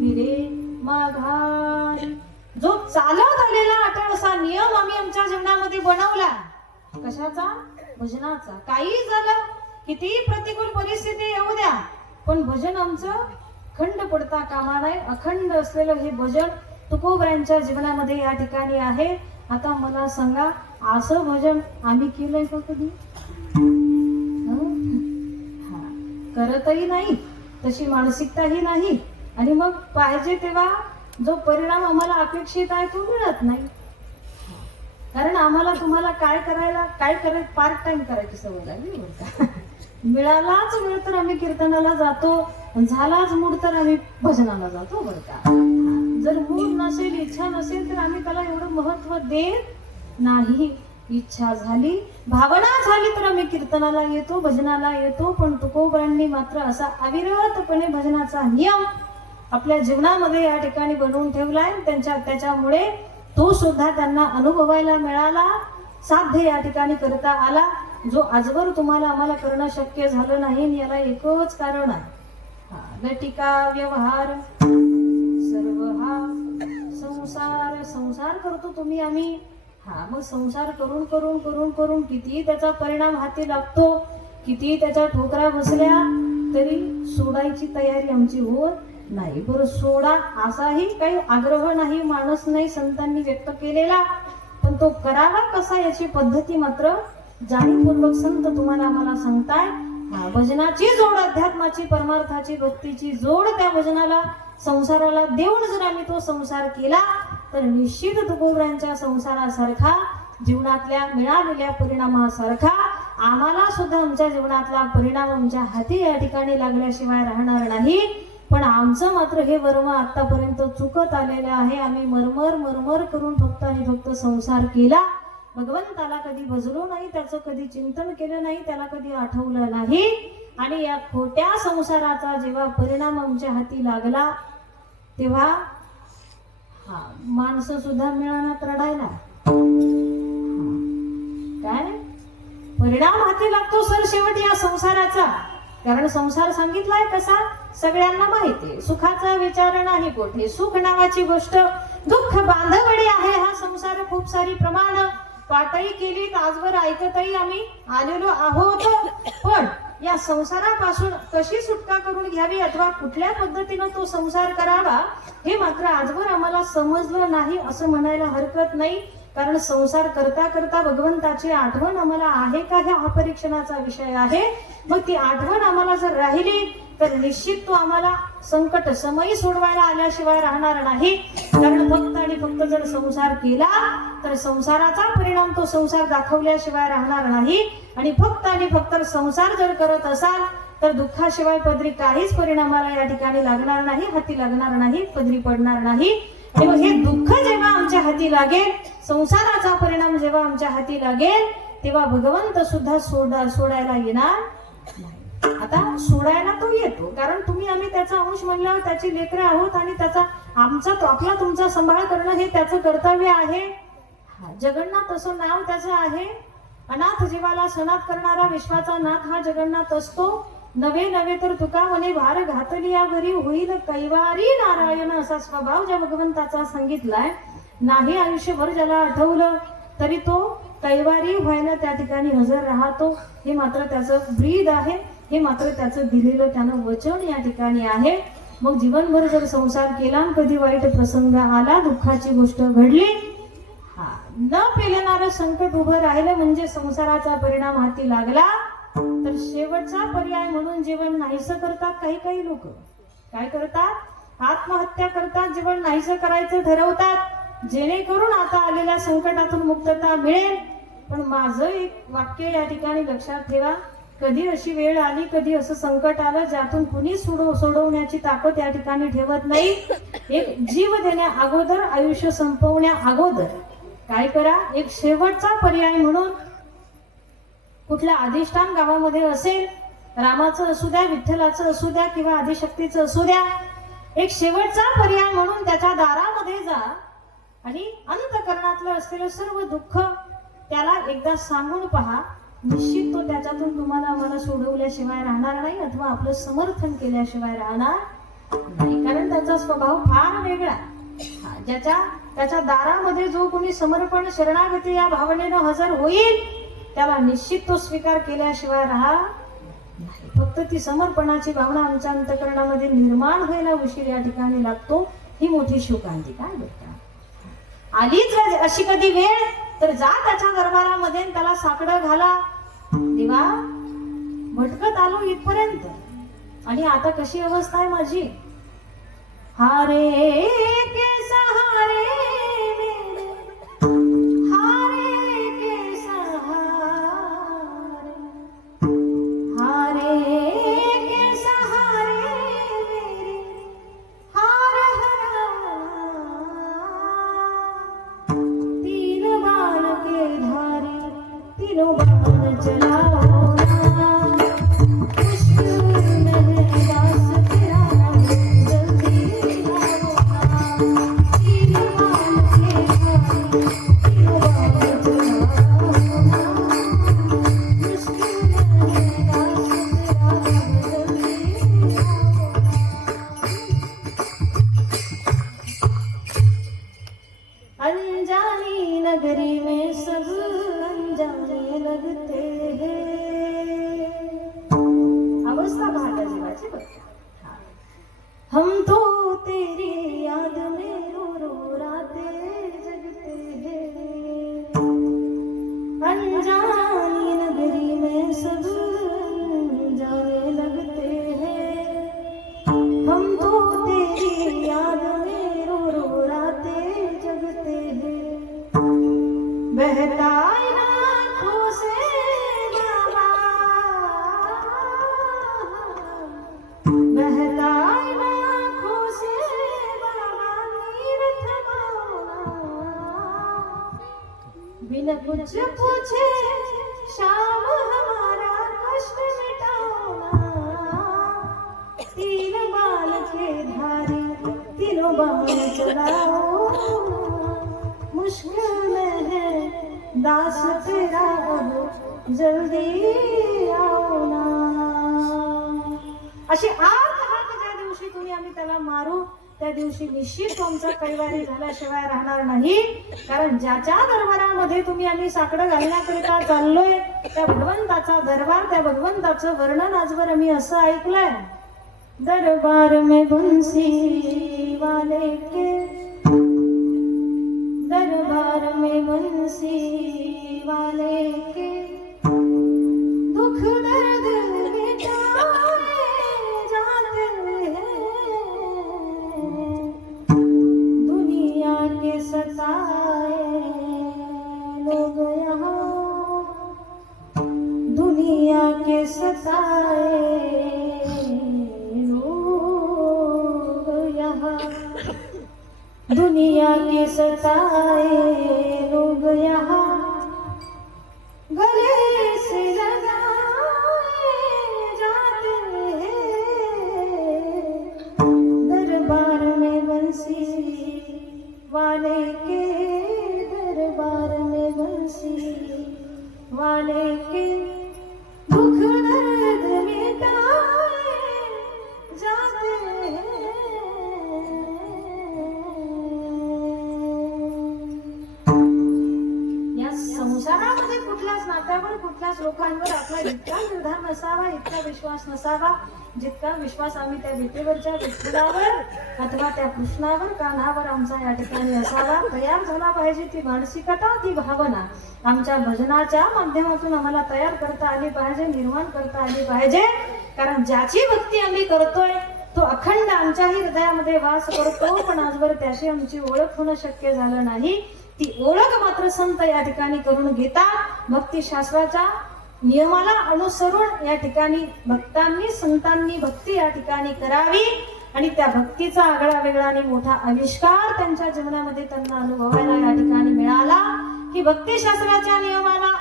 फिरे माघारी. जो चालत आलेला अटळ असा नियम आम्ही आमच्या जीवनामध्ये बनवला. कशाचा? भजनाचा. काही झालं, कितीही प्रतिकूल परिस्थिती येऊ द्या, पण भजन आमचं खंड पडता कामा नये. अखंड असलेलं हे भजन तुकोबरांच्या जीवनामध्ये या ठिकाणी आहे. आता मला सांगा, असं भजन आम्ही केलंय का कधी? करतही नाही, तशी मानसिकताही नाही, आणि मग पाहिजे तेव्हा जो परिणाम आम्हाला अपेक्षित आहे तो मिळत नाही. कारण आम्हाला तुम्हाला काय करायचं पार्ट टाइम करायची सवय लागली बरं का. मिळालाच वेळ तर आम्ही कीर्तनाला जातो, झालाच मूड तर आम्ही भजनाला जातो बरं का. जर मूड नसेल, इच्छा नसेल, तर आम्ही त्याला एवढं महत्व देत नाही. इच्छा झाली, भावना झाली तर आम्ही कीर्तनाला येतो, भजनाला येतो. पण तुकोबरांनी मात्र असा अविरतपणे भजनाचा नियम आपल्या जीवनामध्ये या ठिकाणी बनवून ठेवलाय. त्याच्यामुळे तो सुद्धा त्यांना अनुभवायला मिळाला, साध्य या ठिकाणी करता आला, जो आजवर तुम्हाला आम्हाला करणं शक्य झालं नाही. याला एकच कारण आहे, लटिका व्यवहार सर्व हा संसार करतो तुम्ही आम्ही. मग संसार करून करून करून करून किती त्याचा परिणाम हाती लागतो, किती त्याच्या ठोकरा बसल्या, तरी सोडायची तयारी आमची होत नाही. बरं, सोडा असाही काही आग्रह नाही, मानस नाही संतांनी व्यक्त केलेला, पण तो करावा कसा याची पद्धती मात्र जाणीवपूर्वक संत तुम्हाला आम्हाला सांगताय. भजनाची जोड, अध्यात्माची, परमार्थाची, भक्तीची जोड त्या भजनाला, संसाराला देऊन जर आम्ही तो संसार केला, तर निश्चित तुकोबरांच्या संसारासारखा, जीवनातल्या मिळालेल्या परिणामासारखा आम्हाला सुद्धा आमच्या जीवनातला परिणाम आमच्या हाती या ठिकाणी लागल्याशिवाय राहणार नाही. पण आमचं मात्र हे वर्म आतापर्यंत चुकत आलेलं आहे. आम्ही मरमर करून फक्त आणि फक्त संसार केला, भगवंताला कधी भजलो नाही, त्याचं कधी चिंतन केलं नाही, त्याला कधी आठवलं नाही. आणि या खोट्या संसाराचा जेव्हा परिणाम आमच्या हाती लागला, तेव्हा माणसं सुद्धा मिळानात रडायला. काय परिणाम हाती लागतो सर शेवट या संसाराचा. कारण संसार सांगितलाय कसा, सगळ्यांना माहितीये. सुखाचा विचार नाही कोठे, सुख नावाची गोष्ट दुःख बांधवडी आहे. हा संसार खूप सारी प्रमाण पातळी केली, आजवर ऐकतही आम्ही आलेलो आहोत. पण या संसारापासून कशी सुटका करून घ्यावी अथवा कुठल्या पद्धतीनं तो संसार करावा, हे मात्र आजवर आम्हाला समजलं नाही असं म्हणायला हरकत नाही. कारण संसार करता करता भगवंताची आठवण आम्हाला आहे का, हा परीक्षणाचा विषय आहे. मग ती आठवण आम्हाला जर राहिली तर निश्चित तो आम्हाला संकट समयी सोडवायला आल्याशिवाय राहणार नाही. कारण फक्त आणि फक्त जर संसार केला तर संसाराचा परिणाम तो संसार दाखवल्याशिवाय राहणार नाही. आणि फक्त संसार जर करत असाल तर दुःखाशिवाय पदरी काहीच परिणामाला या ठिकाणी लागणार नाही, हाती लागणार नाही, पदरी पडणार नाही. आणि मग हे दुःख जेव्हा आमच्या हाती लागेल, संसाराचा परिणाम जेव्हा आमच्या हाती लागेल, तेव्हा भगवंत सुद्धा सोडायला येणार नाही. आता सोडायला तो येतो, कारण तुम्ही आम्ही त्याचा अंश म्हणल्यावर त्याची लेकरं आहोत, आणि त्याचा आपला तुमचा सांभाळ करणं हे त्याचं कर्तव्य आहे. जगन्नाथ असं नाव त्याचं आहे. अनाथ जीवाला सनात करणारा विश्वाचा नाथ हा जगन्नाथ असतो. नवे तर तुका म्हणे भार घातली या घरी होईल कैवारी नारायण, असा स्वभाव ज्या भगवंताचा सांगितलाय. नाही आयुष्यभर ज्याला आठवलं तरी तो कैवारी व्हायला त्या ठिकाणी हजर राहतो. हे मात्र त्याचं ब्रीद आहे, हे मात्र त्याचं दिलेलं त्यानं वचन या ठिकाणी आहे. मग जीवनभर जर संसार केला, कधी वाईट प्रसंग आला, दुःखाची गोष्ट घडली, न पेलणारं संकट उभं राहिलं, म्हणजे संसाराचा परिणाम हाती लागला, तर शेवटचा पर्याय म्हणून जीवन नाहीसं करतात. काही लोक काय करतात, आत्महत्या करतात, जीवन नाहीसं करायचं ठरवतात, जेणेकरून आता आलेल्या संकटातून मुक्तता मिळेल. पण माझं एक वाक्य या ठिकाणी लक्षात ठेवा, कधी अशी वेळ आली, कधी असं संकट आलं ज्यातून कुणी सोडवण्याची ताकद या ठिकाणी ठेवत नाही. एक जीव देण्या अगोदर, आयुष्य संपवण्या अगोदर काय करा, एक शेवटचा पर्याय म्हणून कुठल्या अधिष्ठान गावामध्ये असेल, रामाचं असू द्या, विठ्ठलाचं असू द्या किंवा आदिशक्तीचं असू द्या, एक शेवटचा पर्याय म्हणून त्याच्या दारामध्ये जा आणि अंतःकरणातलं असलेलं सर्व दुःख त्याला एकदा सांगून पहा. निश्चित तो त्याच्यातून तुम्हाला मला सोडवल्याशिवाय राहणार नाही अथवा आपलं समर्थन केल्याशिवाय राहणार नाही. कारण त्याचा स्वभाव फार वेगळा. त्याच्या दारामध्ये जो कोणी समर्पण शरणागती या भावनेनं हजर होईल त्याला निश्चित तो स्वीकार केल्याशिवाय राहणार नाही. फक्त ती समर्पणाची भावना आमच्या अंतःकरणामध्ये निर्माण व्हायला उशीर या ठिकाणी लागतो. ही मोठी शोकांती. काय बोलता, आलीच अशी कधी वेळ तर जा त्याच्या दरबारामध्ये, त्याला साकडं घाला. देवा, भटकत आलो इथपर्यंत आणि आता कशी अवस्था आहे माझी. हारे के सहारे मेरे, हारे के सहारे, हारे के सहारे मेरे, हार हरा. तीन बाण के धारे, तीनों बाण चलाओ ना, मुश्किल में दास तेरा जल्दी आओ ना. तीन बाण के धारे, तीनों बाण चलाओ ना, मुश्किल में दास तेरा जल्दी आओ ना. अनजानी नगरी में सब अनजाने लगते हैं. अवस्था भाग्य जीवाची बघा. हम तो तेरी याद में रो रो रातें जगते हैं. अनजानी नगरी में सब अनजाने लगते हैं. हम तो तेरी याद में रो रो रातें जगते हैं. बहता आँखों से बाबा, बहता आँखों से बाबा नीर थमाना. बिना कुछ पूछे शाम हमारा कष्ट मिटाना. तीन बाण के धारे, तीनों बाण चलाओ. मुश्किल में है दास तेरा अब जल्दी आओ ना. अशी आग हाक ज्या दिवशी तुम्ही आम्ही त्याला मारू त्या दिवशी निश्चित तुमचा कैवारी झाल्याशिवाय राहणार नाही. कारण ज्याच्या दरबारामध्ये तुम्ही आम्ही साकडं घालण्याकरिता चाललोय त्या भगवंताचा दरबार, त्या भगवंताचं वर्णन आजवर आम्ही असं ऐकलंय. दरबार में बंसी वाले के, दरबार में बंसी वाले के, दुख दर्द मिटाए जाते हैं. दुनिया के सताए लोग यहाँ, दुनिया के सताए लोग यहाँ, दुनिया के सताए लोग यहाँ गले से लगाए जाते हैं. दरबार में बंसी वाले के, दरबार में बंसी वाले के, दुख दर्द मिटाए जाते हैं. संसारामध्ये कुठल्याच नात्यावर, कुठल्याच लोकांवर आपला इतका निर्धार नसावा, इतका विश्वास नसावा जितका विश्वास आम्ही त्या विटेवरच्या विठ्ठलावर अथवा त्या कृष्णावर, कान्हावर आमचा या ठिकाणी असावा. तयार झाला पाहिजे ती मानसिकता, ती भावना आमच्या भजनाच्या माध्यमातून आम्हाला तयार करता आली पाहिजे, निर्माण करता आली पाहिजे. कारण ज्याची भक्ती आम्ही करतोय तो अखंड आमच्याही हृदयामध्ये वास करतो, पण आजवर त्याशी आमची ओळख होणं शक्य झालं नाही. ती ओळख मात्र संत या ठिकाणी करून घेतात. भक्तिशास्त्राच्या नियमाला अनुसरून या ठिकाणी भक्तांनी संतांनी भक्ती या ठिकाणी करावी आणि त्या भक्तीचा आगळा वेगळा आणि मोठा आविष्कार त्यांच्या जीवनामध्ये त्यांना अनुभवायला या ठिकाणी मिळाला की भक्तिशास्त्राच्या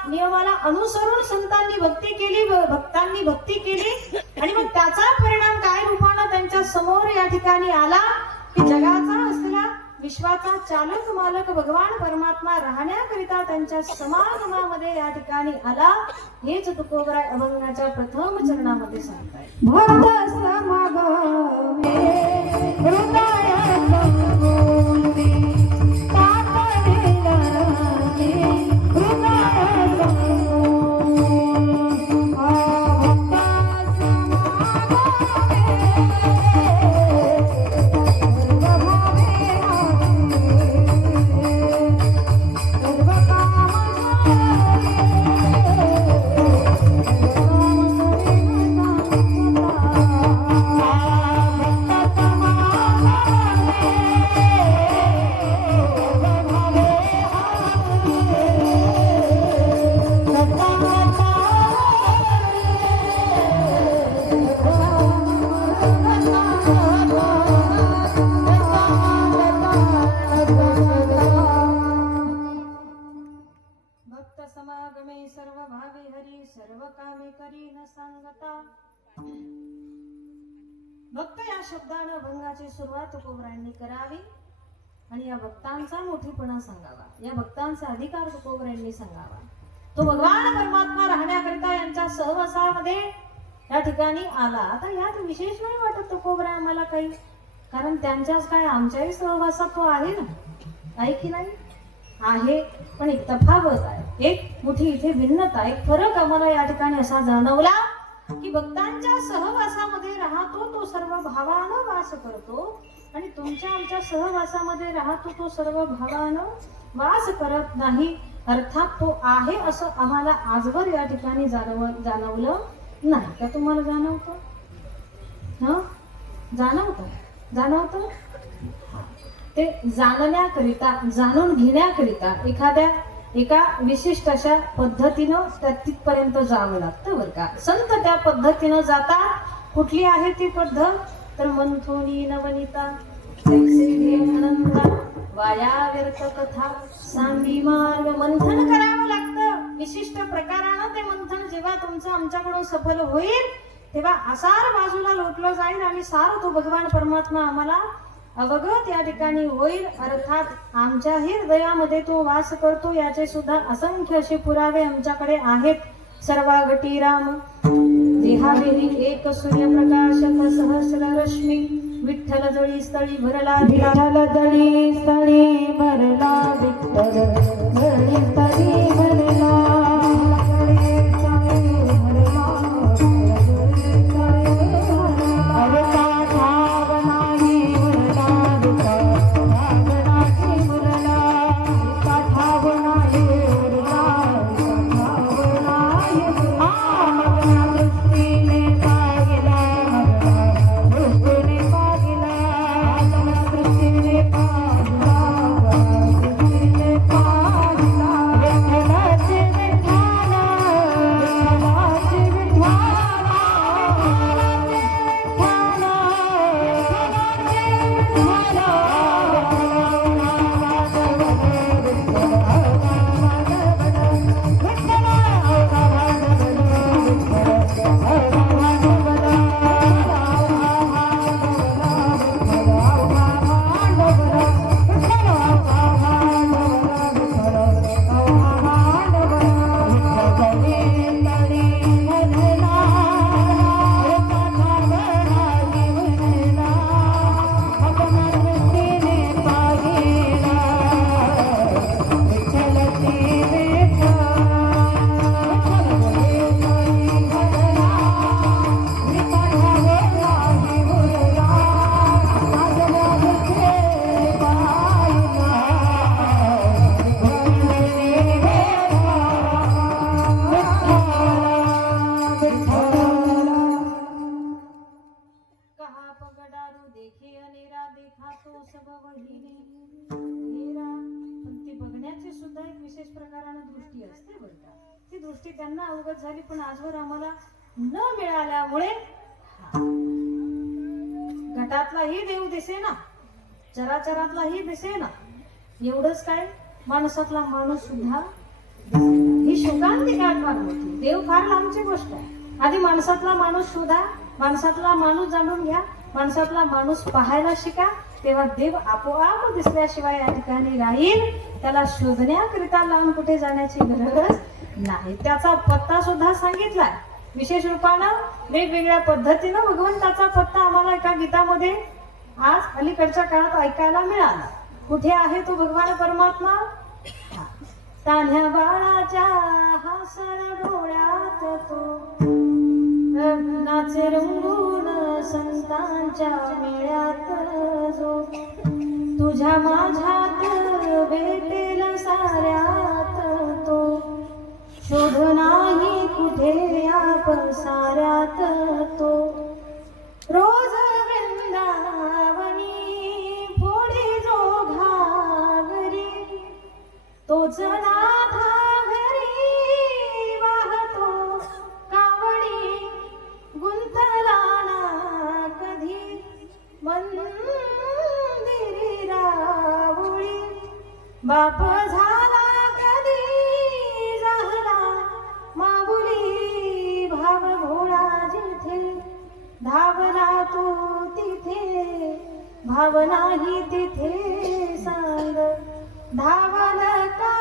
नियमाला अनुसरून संतांनी भक्ती केली, भक्तांनी भक्ती केली आणि मग त्याचा परिणाम काय रूपानं त्यांच्या समोर या ठिकाणी आला की जगाचा असलेला विश्वाचा चालक मालक भगवान परमात्मा राहण्याकरिता त्यांच्या समागमामध्ये या ठिकाणी आला. हेच तुकोबराय अभंगाच्या प्रथम चरणामध्ये सांगताय. भक्त समागमे हृदयात गंगोत्री, तापलेला राजे हृदयात गंगोत्री. भक्त समागमे सर्वभावे सर्व काम भक्त समागमे सर्व भावे हरी सर्व कामे करी न सांगता. भक्त या शब्दानं अभंगाची सुरुवात तुकोबरायांनी करावी आणि या भक्तांचा मोठेपणा सांगावा, या भक्तांचा अधिकार तुकोबरायांनी सांगावा. तो भगवान परमात्मा राहण्याकरिता यांच्या सहवासामध्ये या ठिकाणी आला. आता यात विशेष नाही वाटत तुकोबराय आम्हाला काही, कारण त्यांच्याच काय आमच्याही सहवासात तो आहे ना, आहे की नाही आहे. पण एक तफावत आहे, एक मोठी इथे भिन्नता, एक फरक आम्हाला या ठिकाणी असा जाणवला की भक्तांच्या सहवासामध्ये राहतो तो सर्व भावानं वास करतो आणि तुमच्या आमच्या सहवासामध्ये राहतो तो सर्व भावानं वास करत नाही. अर्थात तो आहे असं आम्हाला आजवर या ठिकाणी जाणवलं नाही. का तुम्हाला जाणवतं? जाणवतं ते जाणण्याकरिता, जाणून घेण्याकरिता एका विशिष्ट अशा पद्धतीनं त्या तिथपर्यंत जावं लागतं बरं का. संत त्या पद्धतीनं जातात. कुठली आहे ती पद्धत? तर मंथोनी नवनीता आनंदा वाया व्यर्थ कथा सांगी मार्ग. मंथन करावं लागतं विशिष्ट प्रकारानं. ते मंथन जेव्हा तुमचं आमच्याकडून सफल होईल तेव्हा आसार बाजूला लोटलं जाईल आणि सार तो भगवान परमात्मा आम्हाला अवगत या ठिकाणी होईल. अर्थात आमच्याही हृदयामध्ये तो वास करतो याचे सुद्धा असंख्य असे पुरावे आमच्याकडे आहेत. सर्वागटी राम देहावेरी एक सूर्यप्रकाशक सहस्र रश्मी विठ्ठल जळी स्थळी भरला, विठ्ठल जळी स्थळी भरला, विठ्ठल जळी स्थळी भरला. पण ते बघण्याची सुद्धा एक विशेष प्रकाराने दृष्टी असते बरं का. ती दृष्टी त्यांना अवगत झाली, पण आजवर आम्हाला न मिळाल्यामुळे घटातलाही देव दिसेना, चराचरातलाही दिसेना, एवढंच काय माणसातला माणूस सुद्धा ही शोकांतिक आठवण होती. देव फार लांबची गोष्ट आहे. आधी माणसातला माणूस शोधा, माणसातला माणूस जाणून घ्या, माणसातला माणूस पाहायला शिका, तेव्हा देव आपोआप दिसल्याशिवाय या ठिकाणी राहील. त्याला शोधण्याकरिता लांब कुठे जाण्याची गरज नाही. त्याचा पत्ता सुद्धा सांगितलाय विशेष रूपानं, वेगवेगळ्या पद्धतीनं भगवंताचा पत्ता आम्हाला एका गीतामध्ये आज अलीकडच्या काळात ऐकायला मिळाला. कुठे आहे तो भगवान परमात्मा? तान्ह्या बाळाच्या हासळ डोळ्यात तो नाचे रंगून संतांच्या मेळ्यात जो तुझ्या माझ्यात भेटेल साऱ्यात तो शोध नाही कुठे या साऱ्यात तो रोज वृंदावनी फोडी जो घागरी तोच नाथा घरी वाहतो कावडी गुंतला ना कधी मंदिरी रावळी बाप झाला कधी झाला माऊली भाव भोळा जिथे धावला तो तिथे भाव नाही तिथे सांग धावल का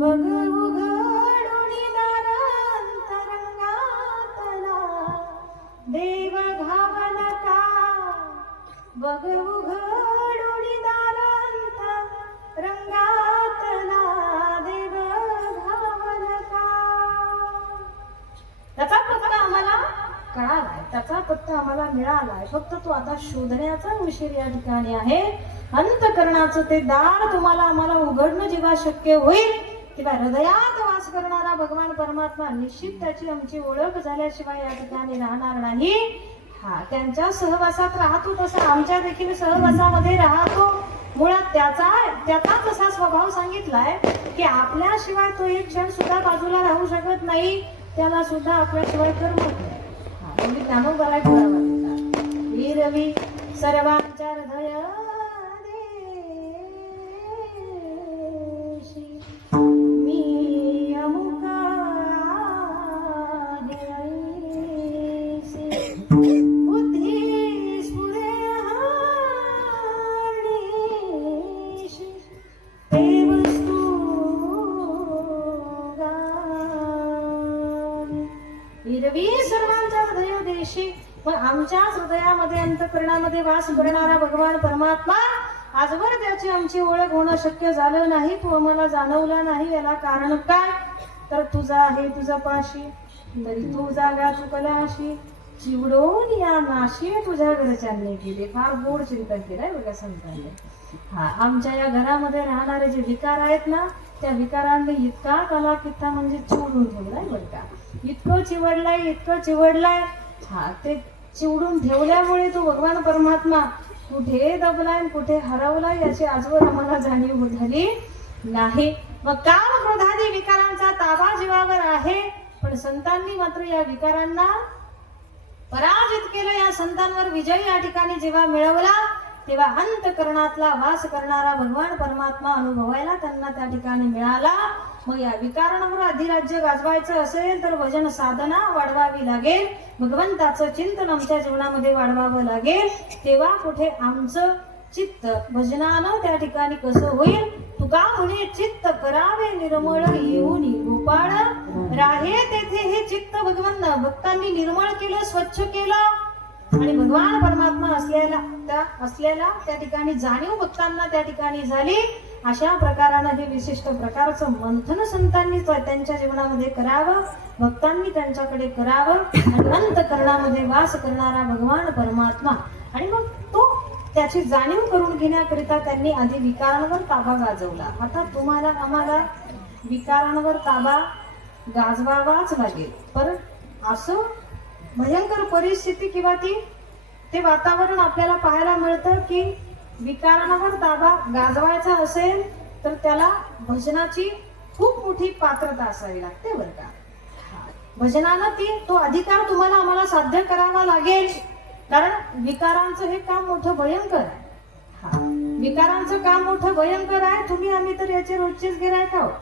बघ उघडून दार अंतरंगातला देव घावन का बघ उघडून दार अंतरंगातला देव घावन का. त्याचा पत्ता आम्हाला कळालाय, त्याचा पत्ता आम्हाला मिळालाय, फक्त तो आता शोधण्याचा उशीर या ठिकाणी आहे. अंतकरणाचं ते दार तुम्हाला आम्हाला उघडणं जेव्हा शक्य होईल तेव्हा हृदयात वास करणारा भगवान परमात्मा निश्चित त्याची आमची ओळख झाल्याशिवाय या ठिकाणी राहणार नाही. त्यांच्या सहवासात राहतो तसा आमच्या देखील सहवासामध्ये राहतो. मुळात त्याचाच असा स्वभाव सांगितलाय की आपल्याशिवाय तो एक क्षण सुद्धा बाजूला राहू शकत नाही, त्याला सुद्धा आपल्याशिवाय करमत नाही. ज्ञानोबराय रवी सर्वांच्या हृदय मी अमुका बुद्धी स्फुरे ते वस्तू रवी सर्वांच्या हृदय देशी. पण आमच्या हृदयामध्ये अंतःकरणामध्ये वास करणारा भगवान परमात्मा आजवर त्याची आमची ओळख होणं शक्य झालं नाही, तो आम्हाला जाणवला नाही. याला कारण काय? तर तुझा आहे तुझा पाशी तरी तू जागा चुकलाशी चिवडून या नाशी तुझ्या घरच्यांनी केले. फार गोड चिंतन केलंय बघा संतांनी. आमच्या या घरामध्ये राहणारे जे विकार आहेत ना, त्या विकारांनी इतका कला कित्ता म्हणजे चिवडून ठेवलाय बरं का. इतकं चिवडलाय. ते चिवडून ठेवल्यामुळे तो भगवान परमात्मा कुठे दबलाय कुठे हरवलाय याची आजवर आम्हाला जाणीव झाली नाही. मग काम क्रोधादी विकारांचा ताबा जीवावर आहे, पण संतांनी मात्र या विकारांना पराजित केलं. या संतांवर विजय या ठिकाणी जेव्हा मिळवला तेव्हा अंतःकरणातला वास करणारा भगवान परमात्मा अनुभवायला त्यांना त्या ठिकाणी मिळाला. मग या विकारांवर अधिराज्य गाजवायचं असेल तर भजन साधना वाढवावी लागेल, भगवंताचं चिंतन आमच्या जीवनामध्ये वाढवावं लागेल. तेव्हा कुठे आमचं चित्त भजनानं त्या ठिकाणी कसं होईल? तुका म्हणे चित्त करावे निर्मळ येऊन गोपाळ राहे तेथे. हे चित्त भक्तांनी निर्मळ केलं, स्वच्छ केलं आणि भगवान परमात्मा असलेला त्या ठिकाणी जाणीव भक्तांना त्या ठिकाणी झाली. अशा प्रकारानं हे विशिष्ट प्रकारचं मंथन संतांनी त्यांच्या जीवनामध्ये करावं, भक्तांनी त्यांच्याकडे करावं आणि अंतःकरणामध्ये वास करणारा भगवान परमात्मा आणि मग तो त्याची जाणीव करून घेण्याकरिता त्यांनी आधी विकारांवर ताबा गाजवला. आता तुम्हाला आम्हाला विकारांवर ताबा गाजवावाच लागेल. पण असं भयंकर परिस्थिती किंवा ते वातावरण आपल्याला पाहायला मिळतं की विकारांवर ताबा गाजवायचा असेल तर त्याला भजनाची खूप खूप मोठी पात्रता असावी लागते बरं का. भजनानं तो अधिकार तुम्हाला आम्हाला साध्य करावा लागेल. कारण विकारांचं हे काम मोठं भयंकर आहे. विकारांचं काम मोठं भयंकर आहे. तुम्ही आम्ही तर याचे रोजचेच गिरायक आहोत,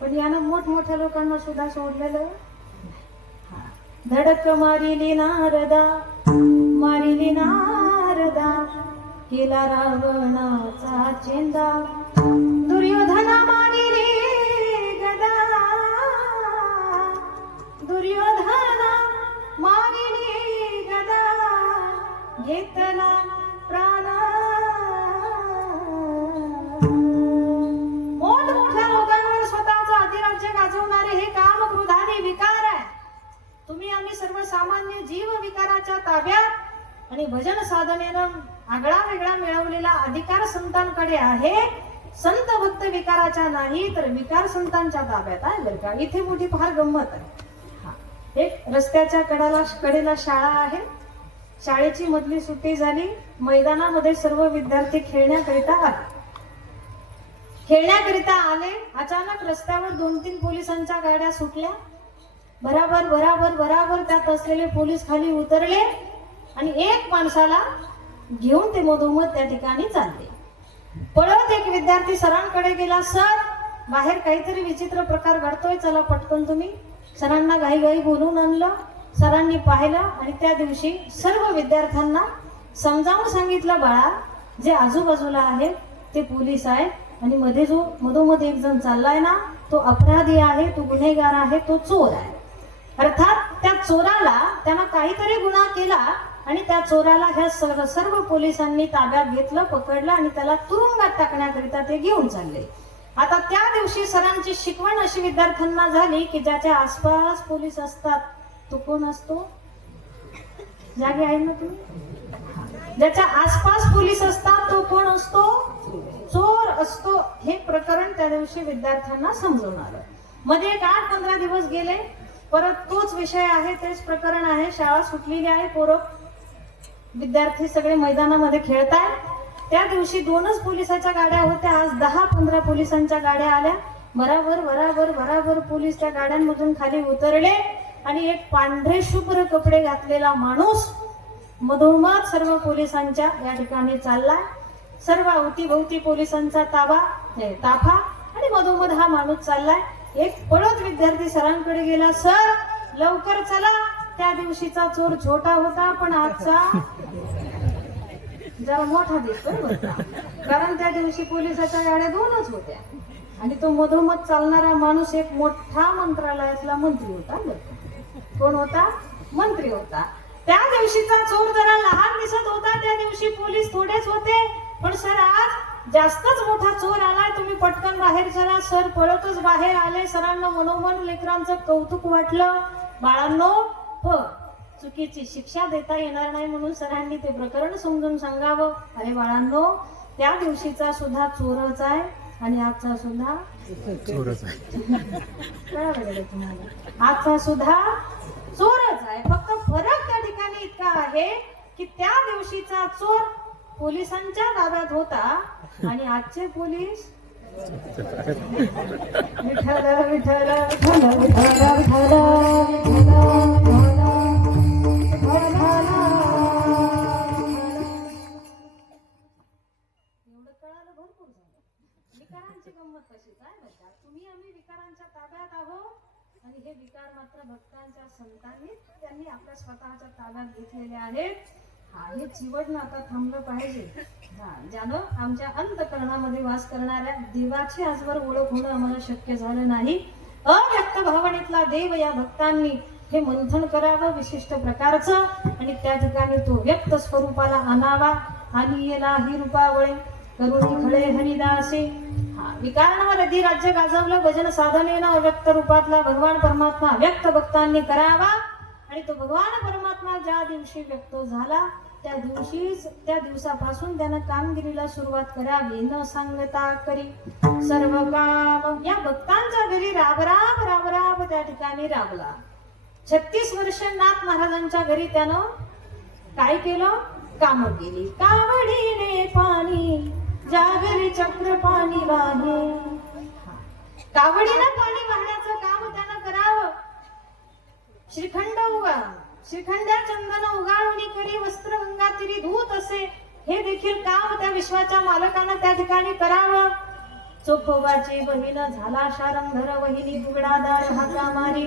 पण यानं मोठमोठ्या लोकांना सुद्धा सोडलेलं. धडक मारिली नारदा, मारिली नारदा, केला रावणाचा चेंदा, दुर्योधना मारिली गदा, दुर्योधना मारिली गदा, घेतला प्राण. मोठमोठ्या लोकांवर स्वतःचं अधिराज्य गाजवणारे हे काम क्रोधाने विकार आहे. तुम्ही आम्ही सर्वसामान्य जीव विकाराच्या ताब्यात आणि भजन साधनेनं आगळा वेगळा मिळवलेला अधिकार संतांकडे आहे. संत भक्त विकाराच्या नाही तर विकार संतांच्या ताब्यात आहे बरं का. इथे मोठी फार गंमत आहे. एक रस्त्याच्या कडेला शाळा आहे. शाळेची मधली सुट्टी झाली. मैदानामध्ये सर्व विद्यार्थी खेळण्याकरिता आले. अचानक रस्त्यावर 2-3 पोलिसांच्या गाड्या सुटल्या. बराबर त्यात असलेले पोलीस खाली उतरले आणि एक माणसाला घेऊन ते मधोमध त्या ठिकाणी चालले. पळत एक विद्यार्थी सरांकडे गेला. सर, बाहेर काहीतरी विचित्र प्रकार घडतोय, चला पटकन तुम्ही. सरांना घाई बोलून आणलं. सरांनी पाहिलं आणि त्या दिवशी सर्व विद्यार्थ्यांना समजावून सांगितलं, बाळा, जे आजूबाजूला आहेत ते पोलीस आहेत आणि मधोमध एक जण चाललाय ना, तो अपराधी आहे, तो गुन्हेगार आहे, तो चोर आहे. अर्थात त्या चोराला त्यानं काहीतरी गुन्हा केला आणि त्या चोराला ह्या सर्व पोलिसांनी ताब्यात घेतलं, पकडलं आणि त्याला तुरुंगात टाकण्याकरिता ते घेऊन चालले. आता त्या दिवशी सरांची शिकवण अशी विद्यार्थ्यांना झाली की ज्याच्या आसपास पोलीस असतात तो कोण असतो? जागे आहे ना तुम्ही? ज्याच्या आसपास पोलीस असतात तो कोण असतो? चोर असतो. हे प्रकरण त्या दिवशी विद्यार्थ्यांना समजून आलं. मध्ये एक 8-15 दिवस गेले. परत तोच विषय आहे, तेच प्रकरण आहे. शाळा सुटलेली आहे. पोरं विद्यार्थी सगळे मैदानामध्ये खेळताय. त्या दिवशी 2च पोलिसाच्या गाड्या होत्या. आज 10-15 पोलिसांच्या गाड्या आल्या. बराबर पोलीस त्या गाड्यांमधून खाली उतरले आणि एक पांढरे शुभ्र कपडे घातलेला माणूस मधोमध सर्व पोलिसांच्या या ठिकाणी चालला. सर्व अवतीभोवती पोलिसांचा ताफा आणि मधोमध हा माणूस चाललाय. एक पळत विद्यार्थी सरांकडे गेला. सर, लवकर चला, त्या दिवशीचा चोर छोटा होता पण आजचा जरा मोठा दिसतोय बरं का. कारण त्या दिवशी पोलिसाच्या गाड्या 2च होत्या आणि तो मधोमध चालणारा माणूस एक मोठा मंत्रालयातला मंत्री होता. कोण होता? मंत्री होता. त्या दिवशीचा चोर जरा लहान दिसत होता. त्या दिवशी पोलीस थोडेच होते. पण सर, आज जास्तच मोठा चोर आलाय, तुम्ही पटकन बाहेर चला. सर पळतच बाहेर आले. सरांना मनोमन लेकरांचं कौतुक वाटलं. बाळांनो, चुकीची शिक्षा देता येणार नाही म्हणून सरांनी ते प्रकरण समजून सांगावं. अरे बाळांनो, त्या दिवशीचा सुद्धा चोरच आहे आणि आजचा सुद्धा चोरच आहे. कळलं तुम्हाला? आजचा सुद्धा चोरच आहे. फक्त फरक त्या ठिकाणी इतका आहे की त्या दिवशीचा चोर पोलिसांच्या ताब्यात होता आणि आजचे पोलीस विठ्ठल विठ्ठल विठ्ठल विठ्ठल विठ्ठल. विकारांची गंमत तशीच आहे बरं का. तुम्ही आम्ही विकारांच्या ताब्यात आहोत आणि हे विकार मात्र भक्तांच्या संतांनी त्यांनी आपल्या स्वतःच्या ताब्यात घेतलेले आहेत. हे चिवडणं आता थांबलं पाहिजे. ज्यानं आमच्या अंतःकरणामध्ये वास करणाऱ्या देवाची आजवर ओळख होणं आम्हाला शक्य झालं नाही. अव्यक्त भावनेतला देव या भक्तांनी हे मंथन करावं विशिष्ट प्रकारचं आणि त्या ठिकाणी तो व्यक्त स्वरूपाला आणावा. आणि येला ही रूपावळे करुणी खळे हरिदासे. विकारांवर अधिराज्य गाजवलं भजन साधनेनं अव्यक्त रूपातला भगवान परमात्मा व्यक्त भक्तांनी करावा आणि तो भगवान परमात्मा ज्या दिवशी व्यक्त झाला त्या दिवसापासून त्यानं कामगिरीला सुरुवात करावी. न सांगता करी सर्व काम. या भक्तांच्या घरी राब त्या ठिकाणी राबला. 36 वर्ष नाथ महाराजांच्या घरी त्यानं काय केलं? काम केली. कावडीने पाणी जागरी चक्र पाणी वाहे. कावडीनं पाणी वाहण्याचं काम त्यानं करावं. श्रीखंड्या चंदन उगाळून करी वस्त्र गंगा तिरी धूत असे, हे देखील काम त्या विश्वाच्या मालकानं त्या ठिकाणी करावं. चोखोबाची बहीण झाला शारंभर, वहिनी बुगडादार हाका मारी.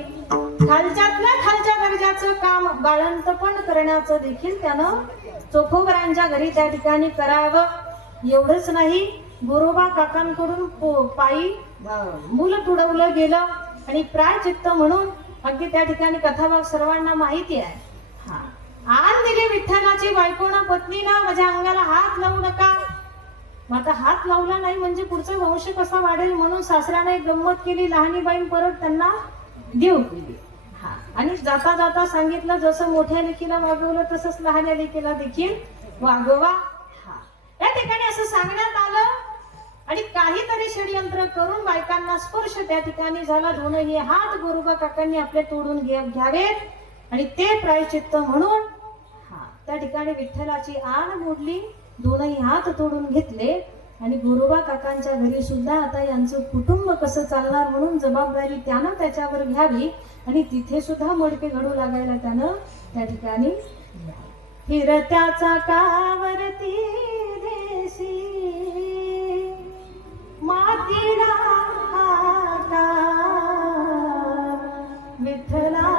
खालच्यातल्या खालच्या दर्जाचं काम बाळंतपण करण्याचं देखील त्यानं चोखोबरांच्या घरी त्या ठिकाणी करावं. एवढंच नाही, गोरोबा काकांकडून पायी मूल तुडवलं गेलं आणि प्रायचित्त म्हणून अगदी त्या ठिकाणी कथाभाग सर्वांना माहिती आहे. आन दिली विठ्ठलाची बायकोना पत्नीला, माझ्या अंगाला हात लावू नका. मग आता हात लावला नाही म्हणजे पुढचा वंश कसा वाढेल म्हणून सासऱ्याने एक गंमत केली. लहानी बाई परत त्यांना देऊ केली. आणि जाता जाता सांगितलं, जसं मोठ्या लेकीला वागवलं तसंच लहान्या लेकीला देखील वागवा. या ठिकाणी असं सांगण्यात आलं आणि काहीतरी षडयंत्र करून बायकांना स्पर्श त्या ठिकाणी झाला. दोनही हात गोरोबा काकांनी आपले तोडून घ्यावेत आणि ते प्रायचित्त म्हणून त्या ठिकाणी विठ्ठलाची आण मोडली. दोनही हात तोडून घेतले आणि गोरोबा काकांच्या घरी सुद्धा आता यांचं कुटुंब कसं चालणार म्हणून जबाबदारी त्यानं त्याच्यावर घ्यावी आणि तिथे सुद्धा मोडके घडू लागायला त्यानं त्या ठिकाणी फिरत्याचा कावरती देशी मातीला हाका, विठ्ठला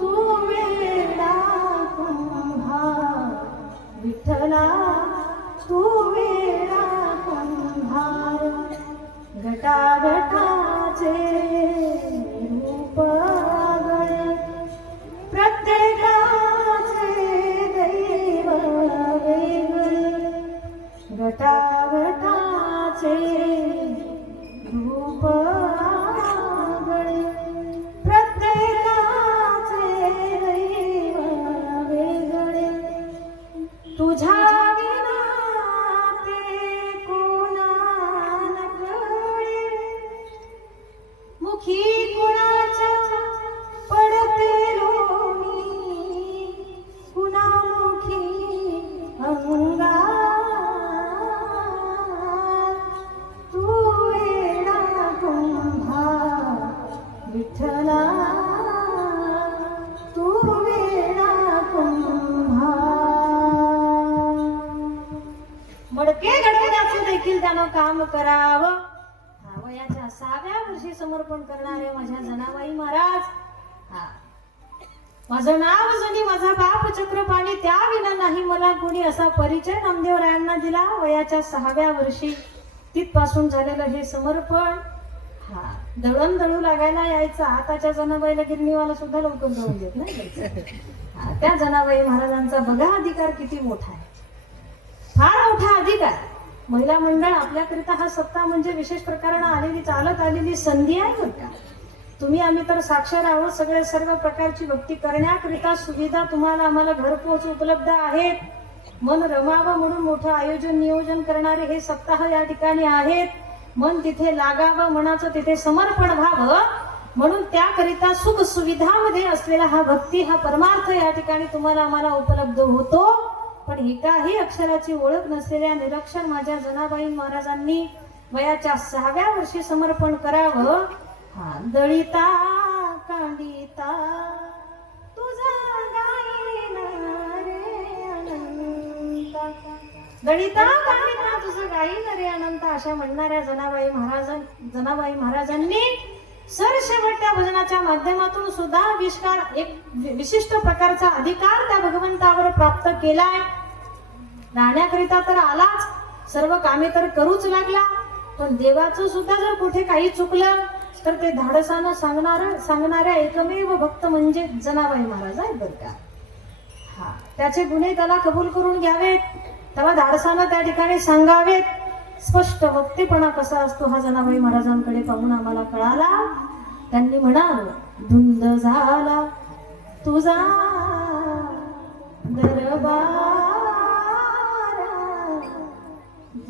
तू वेडा कुंभार, विठ्ठला तू वेडा कुंभार. घटाघटाचे रूप गळ, प्रत्येकाचे दैव वेगळे. घटाघटाचे रूप गळ, प्रत्येकाचे दैव वेगळे. तुझ्या विना ते कोणाला कळे, मुखी कुणाच्या पडते लोणी, कुणामुखी अंगार. तू वेडा कुंभार, विठ्ठला तू वेडा कुंभार. मडके घडवण्याचं देखील त्यानं काम करावं. वयाच्या 6व्या वर्षी समर्पण करणारे माझ्या जनाबाई महाराज. माझं नाव जणी माझा बाप चक्रपाणी, त्या विना नाही मला कोणी, असा परिचय नामदेवरायांना दिला. वयाच्या 6व्या वर्षी तिथपासून झालेलं हे समर्पण. दळण दळू लागायला यायचं. आताच्या जनाबाईला गिरणीवाला सुद्धा लवकर दळून देत नाही. त्या जनाबाई महाराजांचा बघा अधिकार किती मोठा आहे, फार मोठा अधिकार. महिला मंडळ आपल्याकरिता हा सप्ताह म्हणजे विशेष प्रकारानं आलेली चालत आलेली संधी आहे बरं का. तुम्ही आम्ही तर साक्षर आहोत. सगळे सर्व प्रकारची भक्ती करण्याकरिता सुविधा तुम्हाला आम्हाला घरपोच उपलब्ध आहेत. मन रमावं म्हणून मोठं आयोजन नियोजन करणारे हे सप्ताह या ठिकाणी आहेत. मन तिथे लागावं, मनाचं तिथे समर्पण व्हावं म्हणून त्याकरिता सुख सुविधामध्ये असलेला हा भक्ती हा परमार्थ या ठिकाणी तुम्हाला आम्हाला उपलब्ध होतो. पण एकाही अक्षराची ओळख नसलेल्या निरक्षर माझ्या जनाबाई महाराजांनी वयाच्या 6व्या वर्षी समर्पण करावं. दळिता कांडिता तुझा गाईन रे अनंता, दळिता कांडिता तुझं गाईन रे अनंत, अशा म्हणणाऱ्या जनाबाई महाराजांनी सरशेवटच्या भजनाच्या माध्यमातून सुद्धा एक विशिष्ट प्रकारचा अधिकार त्या भगवंतावर प्राप्त केलाय. राहण्याकरिता तर आलाच, सर्व कामे तर करूच लागला. पण देवाचं सुद्धा जर कुठे काही चुकलं तर ते धाडसानं सांगणाऱ्या एकमेव भक्त म्हणजे जनाबाई महाराज आहेत बरं का. त्याचे गुन्हे त्याला कबूल करून घ्यावेत, त्याला धाडसानं त्या ठिकाणी सांगावेत. स्पष्ट भक्तीपणा कसा असतो हा जनाबाई महाराजांकडे पाहून आम्हाला कळाला. त्यांनी म्हणाल, धुंद झाला तुझा दरबार,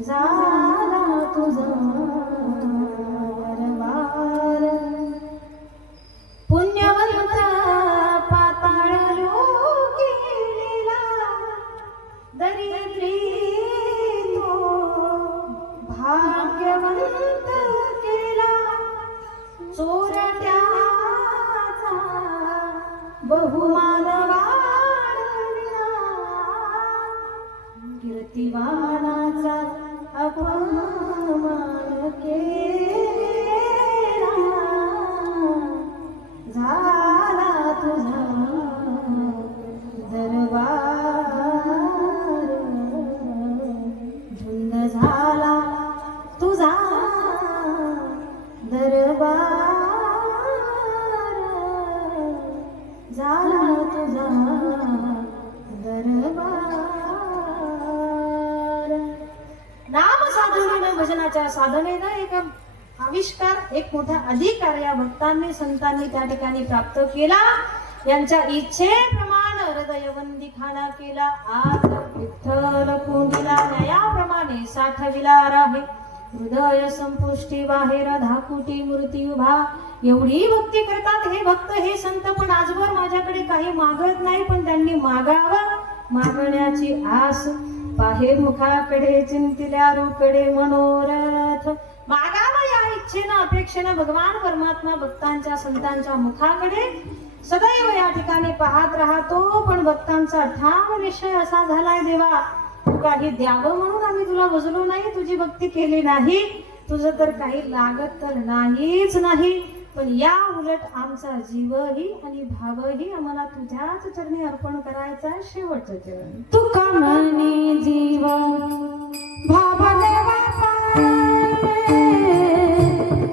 झाला तुझा दरबार. पुण्यवंत पाताळ लोकी गेला, दरिद्री तो भाग्यवंत केला. बहुमान वाढविला कीर्तिवानाचा अपमान केला झाला तुझा दरबार झुंड झाला तुझा दरबार झाला तुझा दरबार. नाम साधनेनं भजनाच्या साधनेनं एक आविष्कार एक मोठा अधिकार या भक्तांनी संतांनी त्या ठिकाणी प्राप्त केला. यांच्या इच्छेप्रमाणे हृदयवंदी खाना केला. आज विठ्ठल कोंडीला न्यायाप्रमाणे साठविला राहे. हृदय संपुष्टी बाहेर धाकुटी मूर्ती उभा. एवढी भक्ती करतात हे भक्त हे संत, पण आजवर माझ्याकडे काही मागत नाही, पण त्यांनी मागावं. मागण्याची आस पाहे मुखाकडे चिंतिल्या रोकडे मनोरथ. मागावं या इच्छेनं अपेक्षेनं भगवान परमात्मा भक्तांच्या संतांच्या मुखाकडे सदैव या ठिकाणी पाहत राहतो. पण भक्तांचा ठाम निश्चय असा झालाय, देवा तू काही द्यावं म्हणून आम्ही तुला बसलो नाही, तुझी भक्ती केली नाही, तुझं तर काही लागत तर नाहीच नाही, पण या उलट आमचा जीवही आणि भावही आम्हाला तुझ्याच चरणी अर्पण करायचा आहे. शेवटचं चरण तुका म्हणे जीव भावले बापाये,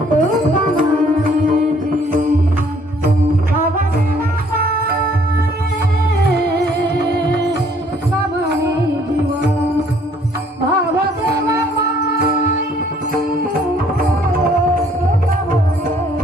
तुका म्हणे जीव भावले बापाये, तुका म्हणे जीव भावले बापाये, तुका म्हणे भावले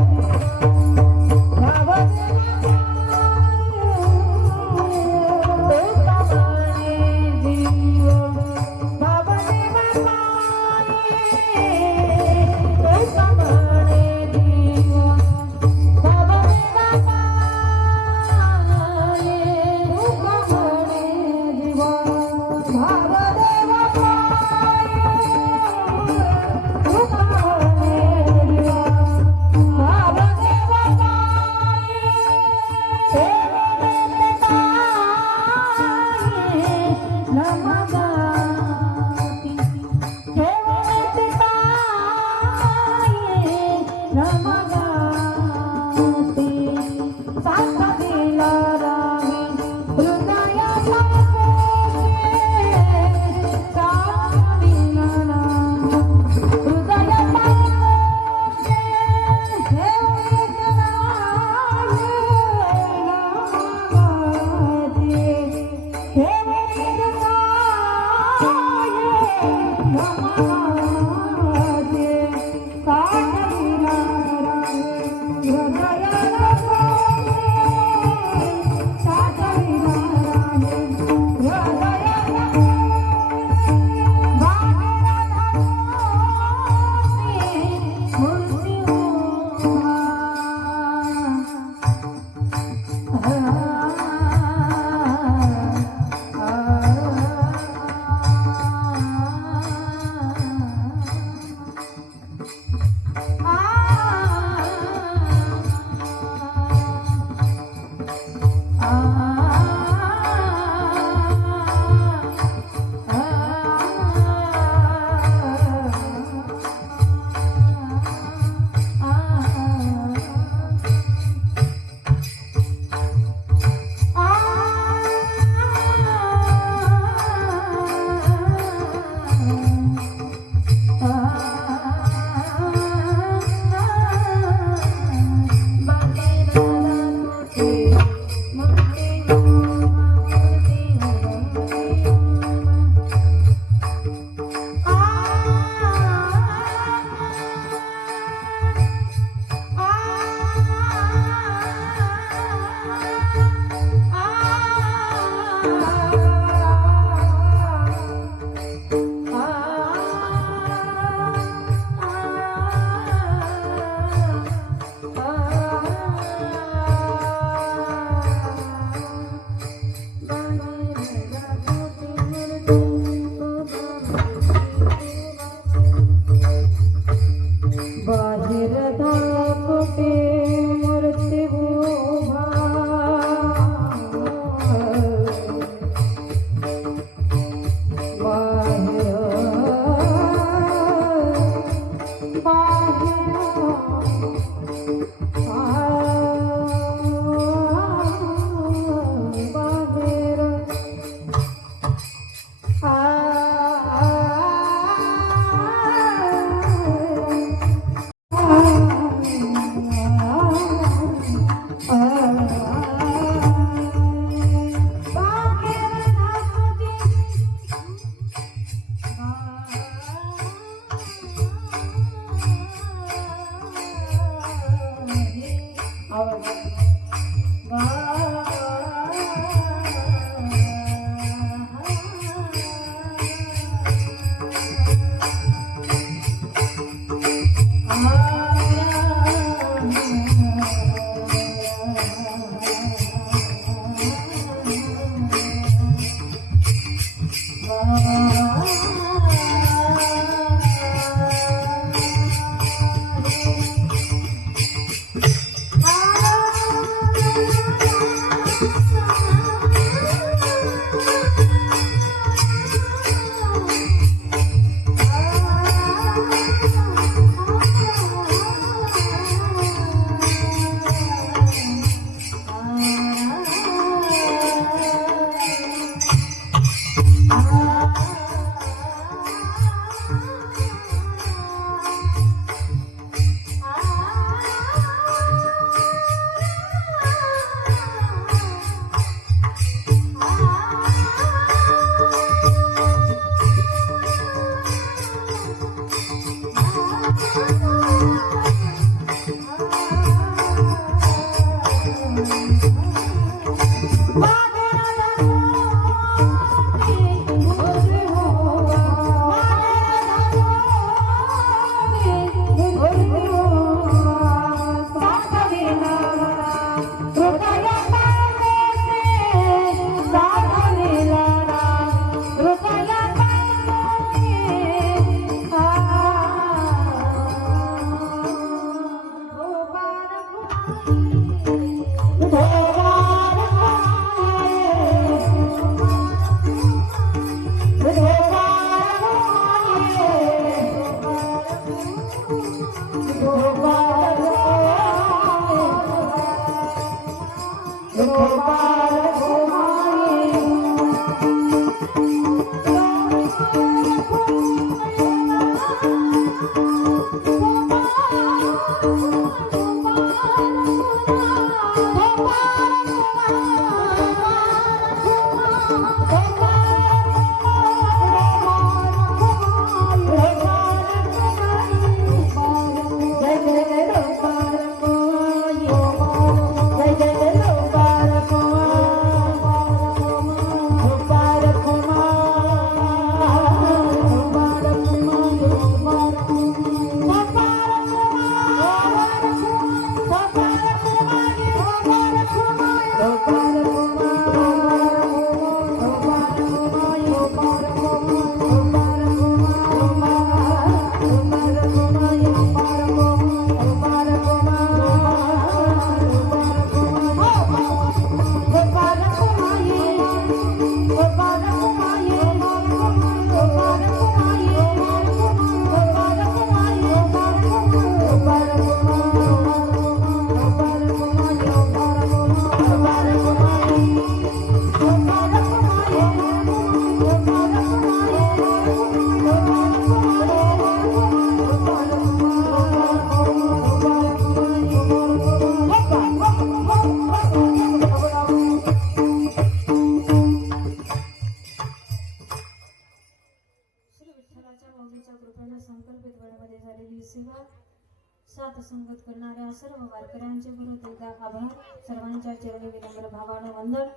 साथ संगत करणाऱ्या सर्व वारकऱ्यांचे गुरुदेवता आभार. सर्वांच्या चरणी विनम्र भावानं वंदन.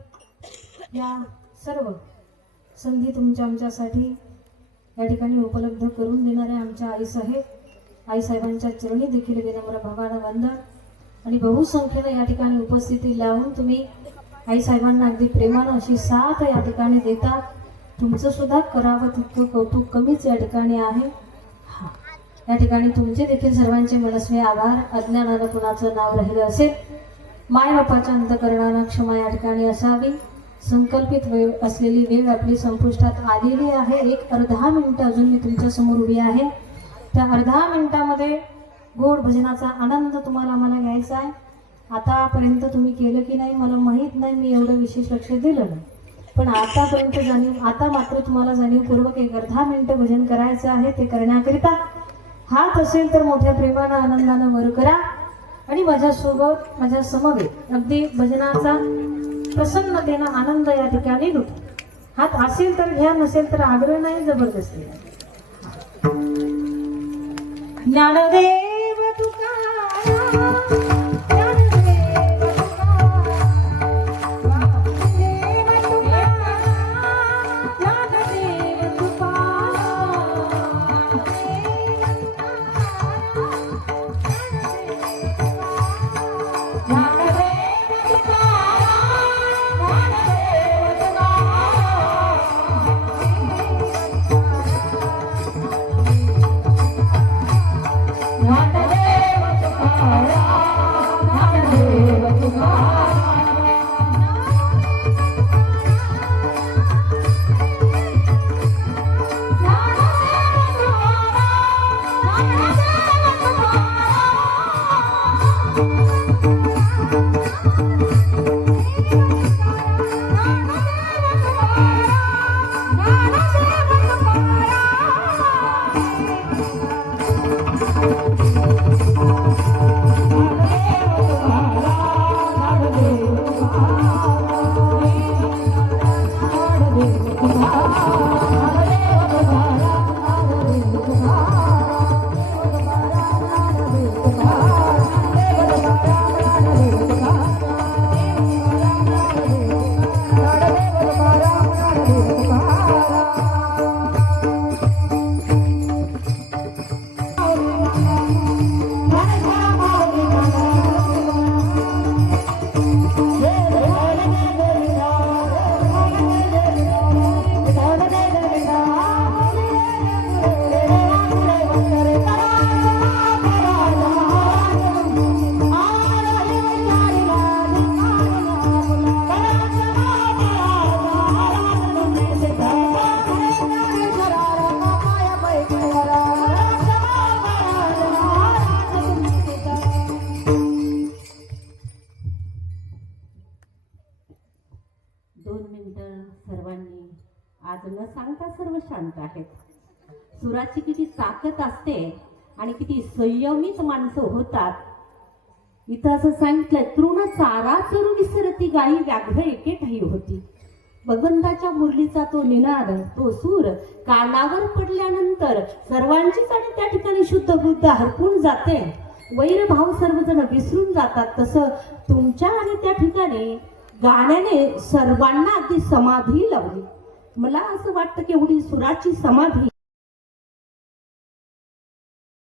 या सर्व संधी तुमच्या आमच्यासाठी या ठिकाणी उपलब्ध करून देणाऱ्या आमच्या आईसाहेबांच्या चरणी देखील विनम्र भावानं वंदन. आणि बहुसंख्येनं या ठिकाणी उपस्थिती लावून तुम्ही आईसाहेबांना अगदी प्रेमानं अशी साथ या ठिकाणी देतात. तुमचं सुद्धा करावं तितकं कौतुक कमीच या ठिकाणी आहे. या ठिकाणी तुमचे देखील सर्वांचे मनस्वी आभार. अज्ञानानं कुणाचं नाव राहिलं असेल, माय बापाच्या अंतकरणानं क्षमा या ठिकाणी असावी. संकल्पित वेळ असलेली वेळ आपली संपुष्टात आलेली आहे. एक अर्धा मिनिट अजून मी तुमच्या समोर उभी आहे. त्या अर्धा मिनिटामध्ये गोड भजनाचा आनंद तुम्हाला मला घ्यायचा आहे. आतापर्यंत तुम्ही केलं की नाही मला माहीत नाही, मी एवढं विशेष लक्ष दिलं नाही, पण आतापर्यंत आता मात्र तुम्हाला जाणीवपूर्वक एक अर्धा मिनिट भजन करायचं आहे. ते करण्याकरिता हात असेल तर मोठ्या प्रेमानं आनंदानं वर करा आणि माझ्यासोबत माझ्या समवेत अगदी भजनाचा प्रसन्नतेनं आनंद या ठिकाणी लुटा. हात असेल तर घ्या, नसेल तर आग्रह नाही, जबरदस्ती. ज्ञानदेव तुकाराम, ज्ञानदेव तुकाराम, ज्ञानदेव तुकाराम, ज्ञानदेव तुकाराम. 2 मिनिटं सर्वांनी, आज न सांगता सर्व शांत आहेत. सुराची किती ताकद असते आणि किती संयमित माणसं होतात. इथं असं सांगितलंय, तृण चारा चरू विसरती गाई व्याघ्र एके ठाई होती. भगवंताच्या मुरलीचा तो निनाद, तो सूर कानावर पडल्यानंतर सर्वांचीच आणि त्या ठिकाणी शुद्ध बुद्ध हरपून जाते. वैरभाव सर्वजण विसरून जातात. तसं तुमच्या आणि त्या ठिकाणी गाण्याने सर्वांना अगदी समाधी लावली. मला असं वाटतं की एवढी सुराची समाधी